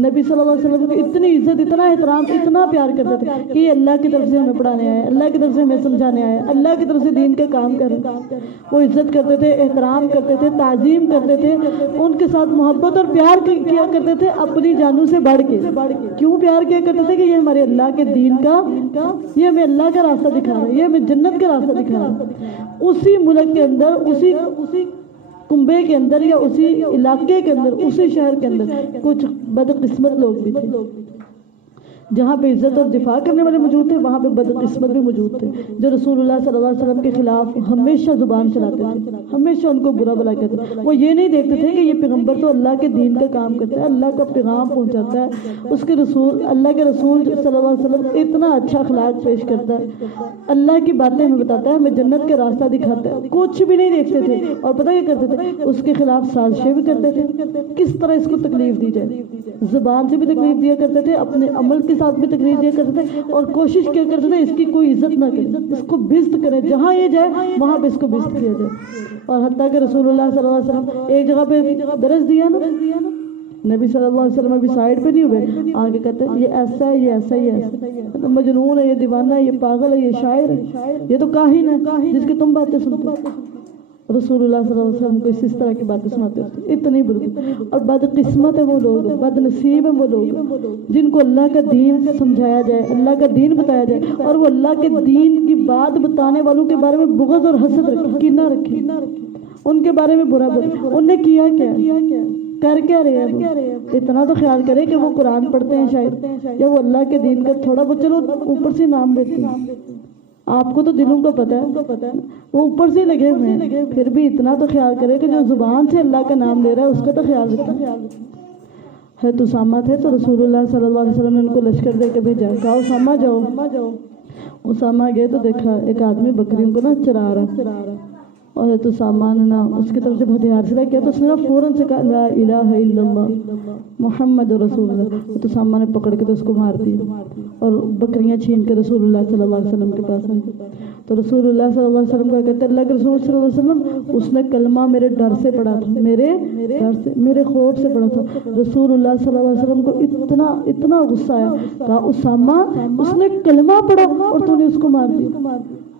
نبی صلی اللہ علیہ وسلم کی اتنی عزت، اتنا احترام، اتنا پیار کرتے تھے کہ یہ اللہ کی طرف سے ہمیں پڑھانے آئے، اللہ کی طرف سے ہمیں سمجھانے آئے، اللہ کی طرف سے دین کا کام کر رہے ہیں۔ وہ عزت کرتے تھے، احترام کرتے تھے، تعظیم کرتے تھے، ان کے ساتھ محبت اور پیار کیا کرتے تھے اپنی جانوں سے بڑھ کے۔ کیوں پیار کیا کرتے تھے؟ کہ یہ ہمارے اللہ کے دین کا، یہ ہمیں اللہ کا راستہ دکھا رہا ہے، یہ ہمیں جنت کا راستہ دکھا رہا ہے۔ اسی ملک کے اندر، اسی کنبے کے اندر یا اسی علاقے کے اندر، اسی شہر کے اندر کچھ بدقسمت لوگ بھی تھے۔ جہاں پہ عزت اور دفاع کرنے والے موجود تھے وہاں پہ بدقسمت بھی موجود تھے، جو رسول اللہ صلی اللہ علیہ وسلم کے خلاف ہمیشہ زبان چلاتے تھے، ہمیشہ ان کو برا بھلا کہتے تھے۔ وہ یہ نہیں دیکھتے تھے کہ یہ پیغمبر تو اللہ کے دین کا کام کرتا ہے، اللہ کا پیغام پہنچاتا ہے، اس کے رسول، اللہ کے رسول صلی اللہ علیہ وسلم اتنا اچھا اخلاق پیش کرتا ہے، اللہ کی باتیں ہمیں بتاتا ہے، ہمیں جنت کا راستہ دکھاتا ہے، کچھ بھی نہیں دیکھتے تھے۔ اور پتہ کیا کرتے تھے؟ اس کے خلاف سازشیں بھی کرتے تھے، کس طرح اس کو تکلیف دی جائے، زبان سے بھی تکلیف دیا کرتے تھے، اپنے عمل کے ساتھ بھی تکلیف دیا کرتے تھے، اور کوشش کیا کرتے تھے اس کی کوئی عزت نہ کرے، اس کو بزد کرے، جہاں یہ جائے وہاں پہ اس کو بزد کیا جائے۔ اور حتیٰ کہ رسول اللہ صلی اللہ علیہ وسلم ایک جگہ پہ درس دیا نا، نبی صلی اللہ علیہ وسلم ابھی سائڈ پہ نہیں ہوئے، آگے کہتے ہیں یہ ایسا ہے، یہ ایسا ہی ایسا، مجنون ہے، یہ دیوانہ ہے، یہ پاگل ہے، یہ شاعر ہے، یہ تو کاہن ہے جس کی تم باتیں سنتے ہو۔ رسول اللہ صلی اللہ علیہ وسلم کو اس طرح کی باتیں سناتے ہوتے، اتنی بری اور بدقسمت ہے وہ لوگ، بد نصیب ہے وہ لوگ جن کو اللہ کا دین سمجھایا جائے، اللہ کا دین بتایا جائے، اور وہ اللہ کے دین کی بات بتانے والوں کے بارے میں بغض اور حسد رکھے، کینہ رکھے، ان کے بارے میں برا بولا۔ انہوں نے کیا کیا، کر کیا رہے ہیں وہ؟ اتنا تو خیال کرے کہ وہ قرآن پڑھتے ہیں شاید، یا وہ اللہ کے دین کا تھوڑا بہت چلو اوپر سے نام لیتے ہیں، آپ کو تو دلوں کا پتہ ہے، وہ اوپر سے لگے ہوئے ہیں، پھر بھی اتنا تو خیال کرے کہ جو زبان سے اللہ کا نام لے رہا ہے اس کا تو خیال رکھے۔ ہے تو اسامہ تھے تو رسول اللہ صلی اللہ علیہ وسلم نے ان کو لشکر دے کے بھیجا، کہا اسامہ جاؤ۔ اسامہ گئے تو دیکھا ایک آدمی بکریوں کو نا چرا رہا، اور تو سامان نا اس کی طرف سے ہتھیار سے کیا تو اس نے فوراً سے کہا لا الہ الا اللہ محمد رسول اللہ، تو سامان نے پکڑ کے تو اس کو مار دیا اور بکریاں چھین کے رسول اللہ صلی اللہ علیہ وسلم کے پاس آئی۔ تو رسول اللہ صلی اللہ علیہ وسلم کا کہتے ہیں اللہ کے رسول صلی اللہ علیہ وسلم اس نے کلمہ میرے ڈر سے پڑھا تھا، میرے ڈر سے، میرے خوف سے پڑھا تھا۔ رسول اللہ صلی اللہ علیہ وسلم کو اتنا غصہ آیا، کہا اسامہ اس نے کلمہ پڑھا اور تو نے اس کو مار دیا،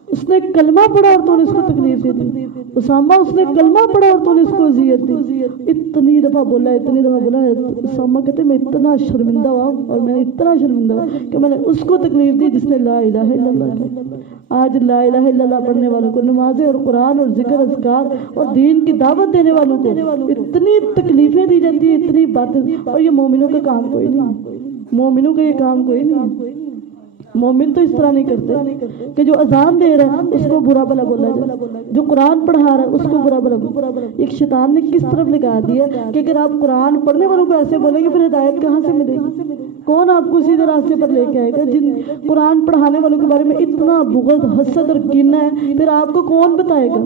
اس نے کلمہ پڑھا اور تو نے اس کو تکلیف دے دی، اسامہ اس نے کلمہ پڑھا اور تو نے اس کو اذیت دی۔ اتنی دفعہ بولا اسامہ کہتے میں اتنا شرمندہ ہوا، اور میں اتنا شرمندہ ہوا کہ میں نے اس کو تکلیف دی جس نے لا الہ الا اللہ کی۔ آج لا الہ الا اللہ پڑھنے والوں کو، نمازیں اور قرآن اور ذکر اذکار اور دین کی دعوت دینے والوں کو اتنی تکلیفیں دی جاتی ہیں، اتنی باتیں، اور یہ مومنوں کا کام کوئی نہیں، مومنوں کا یہ کام کوئی نہیں۔ مومن تو اس طرح نہیں کرتے کہ جو اذان دے رہا ہے اس کو برا بھلا بولا جائے، جو قرآن پڑھا رہا ہے اس کو برا بھلا بولا۔ ایک شیطان نے کس طرف لگا دیا کہ اگر آپ قرآن پڑھنے والوں کو ایسے بولیں گے پھر ہدایت کہاں سے ملے گی؟ کون آپ کو سیدھے راستے پر لے کے آئے گا؟ جن قرآن پڑھانے والوں کے بارے میں اتنا بغض، حسد اور کینہ ہے، پھر آپ کو کون بتائے گا؟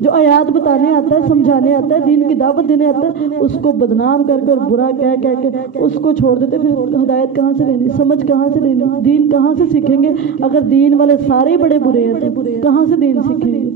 جو آیات بتانے آتا ہے، سمجھانے آتا ہے، دین کی دعوت دینے آتا ہے، اس کو بدنام کر کے اور برا کہہ کے اس کو چھوڑ دیتے، پھر ہدایت کہاں سے لینی، سمجھ کہاں سے لینی، دین کہاں سے سیکھیں گے؟ اگر دین والے سارے بڑے برے ہیں تو کہاں سے دین سیکھیں گے؟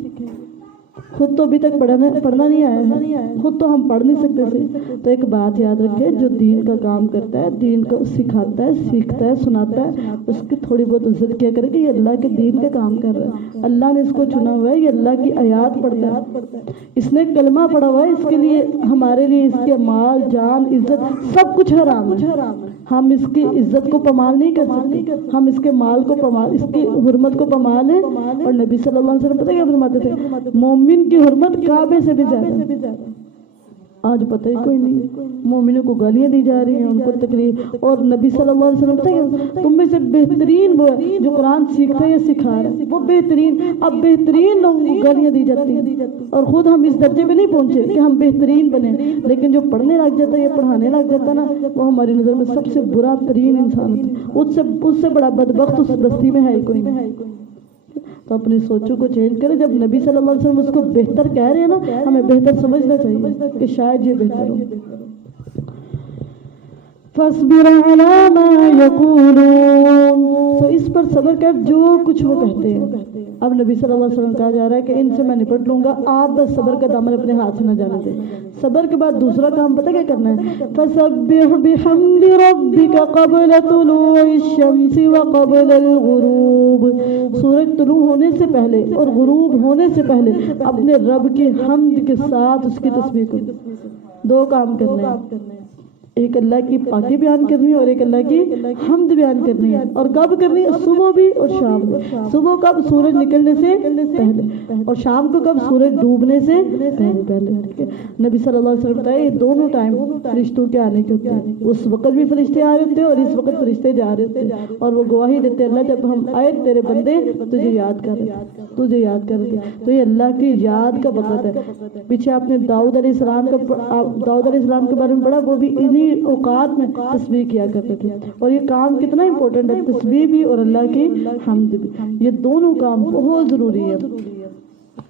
خود تو ابھی تک پڑھنا نہیں آیا ہے، خود تو ہم پڑھ نہیں سکتے تھے۔ تو ایک بات یاد رکھے، جو دین کا کام کرتا ہے، دین کو سکھاتا ہے، سیکھتا ہے، سناتا ہے، اس کی تھوڑی بہت عزت کیا کرے کہ یہ اللہ کے دین کا کام کر رہا ہے، اللہ نے اس کو چنا ہوا ہے، یہ اللہ کی آیات پڑھتا ہے، اس نے کلمہ پڑھا ہوا ہے، اس کے لیے ہمارے لیے اس کے مال، جان، عزت سب کچھ حرام ہے۔ ہم اس کی عزت کو پامال نہیں کر سکتے، ہم اس کے مال کو پامال، اس کی حرمت کو پامال ہے۔ اور نبی صلی اللہ علیہ وسلم پتہ کیا فرماتے تھے؟ مومن کی حرمت کعبے سے بھی زیادہ۔ آج پتہ ہی کوئی نہیں، مومنوں کو گالیاں دی جا رہی ہیں، ان کو تکلیف، اور نبی صلی اللہ علیہ وسلم پتہ کیا تم میں سے بہترین وہ ہے جو قرآن سیکھتا ہے یا سکھا رہا ہے، وہ بہترین۔ اب بہترین لوگوں کو گالیاں دی جاتی ہیں، اور خود ہم اس درجے میں نہیں پہنچے کہ ہم بہترین بنیں، لیکن جو پڑھنے لگ جاتا ہے یا پڑھانے لگ جاتا ہے نا، وہ ہماری نظر میں سب سے برا ترین انسان ہوتا ہے، اس سے بڑا بدبخت اس بستی میں ہے ہی کوئی نہیں۔ تو اپنی سوچوں کو چینج کرے، جب نبی صلی اللہ علیہ وسلم اس کو بہتر کہہ رہے ہیں نا، ہمیں بہتر سمجھنا چاہیے کہ شاید یہ بہتر ہو۔ فَاصْبِرْ عَلَىٰ مَا يَقُولُونَ، تو اس پر صبر کر جو کچھ وہ کہتے ہیں۔ اب نبی صلی اللہ علیہ وسلم کہا جا رہا ہے کہ ان سے میں نپٹ لوں گا، آپ بس صبر کا دامن اپنے ہاتھ سے نہ جانے دیں۔ صبر کے بعد دوسرا کام پتہ کیا کرنا ہے؟ فَسَبِّحْ بِحَمْدِ رَبِّكَ قَبْلَ طُلُوعِ الشَّمْسِ وَقَبْلَ الْغُرُوبِ، سورج طلوع ہونے سے پہلے اور غروب ہونے سے پہلے اپنے رب کی حمد کے ساتھ اس کی تسبیح کرو۔ دو کام کرنے ہیں، ایک اللہ کی پاکی بیان کرنی ہے اور ایک اللہ کی حمد بیان کرنی ہے۔ اور کب کرنی ہے؟ صبح بھی اور شام بھی۔ صبح کب؟ سورج نکلنے سے پہلے، اور شام کو کب؟ سورج ڈوبنے سے پہلے۔ نبی صلی اللہ علیہ وسلم بتائے یہ دونوں ٹائم فرشتوں کے آنے کے ہوتے ہیں، اس وقت بھی فرشتے آ رہے ہوتے ہیں اور اس وقت فرشتے جا رہے ہوتے ہیں، اور وہ گواہی دیتے ہیں اللہ جب ہم آئے تیرے بندے تجھے یاد کر رہے، تجھے یاد کر رہے۔ تو یہ اللہ کی یاد کا وقت ہے۔ پیچھے آپ نے داؤد علیہ السلام کے بارے میں پڑھا، وہ بھی انہی اوقات میں تسبیح کیا کرتے تھے، اور یہ کام کتنا امپورٹنٹ ہے، تسبیح بھی اور اللہ کی حمد بھی، یہ دونوں کام بہت ضروری ہے۔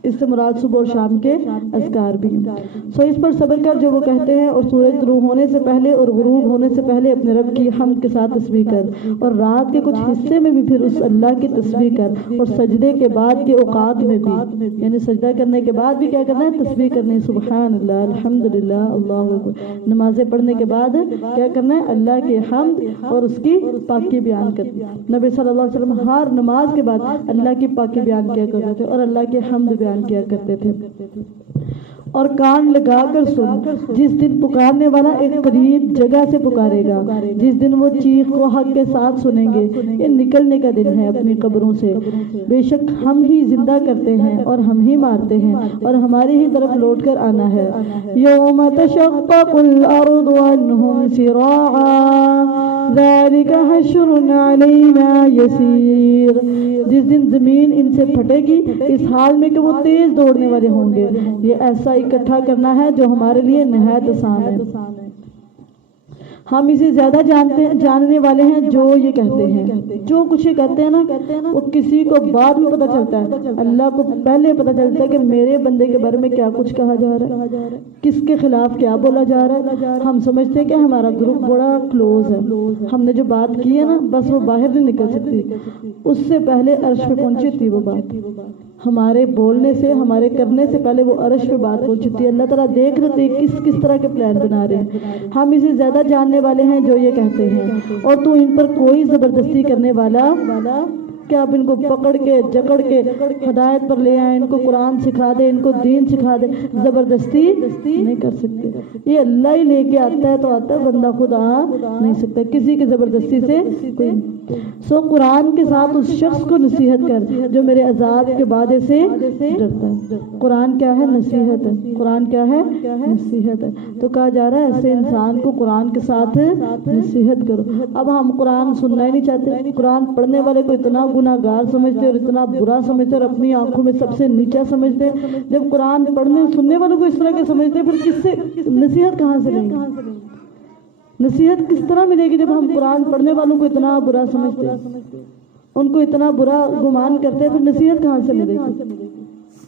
اس سے مراد صبح اور شام کے اذکار بھی ہیں۔ سو اس پر صبر کر جو وہ کہتے ہیں، اور سورج طلوع ہونے سے پہلے اور غروب ہونے سے پہلے اپنے رب کی حمد کے ساتھ تسبیح کر، اور رات کے کچھ حصے میں بھی پھر اس اللہ کی تسبیح کر، اور سجدے کے بعد کے اوقات میں بھی، یعنی سجدہ کرنے کے بعد بھی کیا کرنا ہے؟ تسبیح کرنی ہے، سبحان اللہ، الحمدللہ، اللہ اکبر۔ نمازیں پڑھنے کے بعد کیا کرنا ہے؟ اللہ کی حمد اور اس کی پاکی بیان کرنی۔ نبی صلی اللہ علیہ وسلم ہر نماز کے بعد اللہ کی پاکی بیان کیا کرتے تھے اور اللہ کی حمد بیان کیا کرتے تھے۔ اور کان لگا کر سن، جس دن پکارنے والا ایک قریب جگہ سے پکارے گا، جس دن وہ چیخ کو حق کے ساتھ سنیں گے۔ یہ نکلنے کا دن ہے اپنی قبروں سے، بے شک ہم ہی زندہ کرتے ہیں اور ہم ہی مارتے ہیں اور ہماری ہی طرف لوٹ کر آنا ہے۔ یوم تشقق الارض عنہم سراعا ذلک حشر علینا یسیر، جس دن زمین ان سے پھٹے گی اس حال میں کہ وہ تیز دوڑنے والے ہوں گے، یہ ایسا اکٹھا کرنا ہے جو ہمارے لیے نہایت آسان ہے۔ ہم اسے زیادہ جاننے والے ہیں جو یہ کہتے ہیں، جو کچھ یہ کہتے ہیں نا وہ کسی کو بعد میں پتہ چلتا ہے، اللہ کو پہلے پتہ چلتا ہے کہ میرے بندے کے بارے میں کیا کچھ کہا جا رہا ہے، کس کے خلاف کیا بولا جا رہا ہے۔ ہم سمجھتے ہیں کہ ہمارا گروپ بڑا کلوز ہے، ہم نے جو بات کی ہے نا بس وہ باہر نہیں نکل سکتی، اس سے پہلے عرش پہ پہنچی تھی وہ بات، ہمارے بولنے سے ہمارے کرنے سے پہلے وہ عرش پہ بات پہنچی تھی۔ اللہ تعالیٰ دیکھ رہے تھے کس طرح کے پلان بنا رہے ہیں۔ ہم اسے زیادہ جاننے والے ہیں جو یہ کہتے ہیں، اور تو ان پر کوئی زبردستی کرنے والا کہ آپ ان کو پکڑ کے جکڑ کے ہدایت پر لے آئیں، ان کو قرآن سکھا دے، ان کو دین سکھا دے، زبردستی نہیں کر سکتے۔ یہ اللہ ہی لے کے آتا ہے تو آتا ہے، بندہ خود آ نہیں سکتا کسی کی زبردستی سے کوئی۔ سو قرآن کے ساتھ اس شخص کو نصیحت کر جو میرے عذاب کے وعدے سے ڈرتا ہے۔ قرآن کیا ہے؟ نصیحت ہے۔ قرآن کیا ہے؟ نصیحت ہے۔ تو کہا جا رہا ہے ایسے انسان کو قرآن کے ساتھ نصیحت کرو۔ اب ہم قرآن سننا ہی نہیں چاہتے، قرآن پڑھنے والے کو اتنا گناہگار سمجھتے اور اتنا برا سمجھتے اور اپنی آنکھوں میں سب سے نیچا سمجھتے۔ جب قرآن پڑھنے سننے والوں کو اس طرح کے سمجھتے پھر کس سے نصیحت کہاں سے لیں گے؟ نصیحت کس طرح ملے گی جب ہم قرآن پڑھنے والوں کو اتنا برا سمجھتے، ان کو اتنا برا گمان کرتے، پھر نصیحت کہاں سے ملے گی؟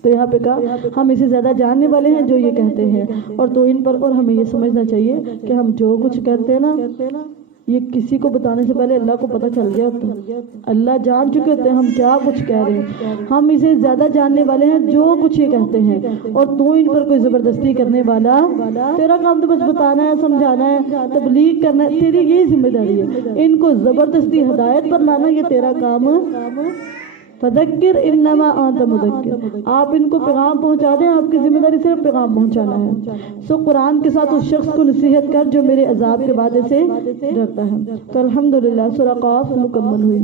تو یہاں پہ کہا ہم اسے زیادہ جاننے والے ہیں جو یہ کہتے ہیں، اور تو ان پر، اور ہمیں یہ سمجھنا چاہیے کہ ہم جو کچھ کہتے ہیں نا یہ کسی کو بتانے سے پہلے اللہ کو پتہ چل گیا ہوتا ہے، اللہ جان چکے ہوتے ہیں ہم کیا کچھ کہہ رہے ہیں۔ ہم اسے زیادہ جاننے والے ہیں جو کچھ یہ کہتے ہیں، اور تو ان پر کوئی زبردستی کرنے والا، تیرا کام تو بس بتانا ہے، سمجھانا ہے، تبلیغ کرنا ہے، تیری یہی ذمہ داری ہے۔ ان کو زبردستی ہدایت پر لانا یہ تیرا کام فذکر انما انت مذکر، آپ ان کو پیغام پہنچا دیں، آپ کی ذمہ داری صرف پیغام پہنچانا ہے۔ سو قرآن کے ساتھ اس شخص کو نصیحت کر جو میرے عذاب کے وعدے سے ڈرتا ہے۔ تو الحمدللہ سورہ قاف مکمل ہوئی۔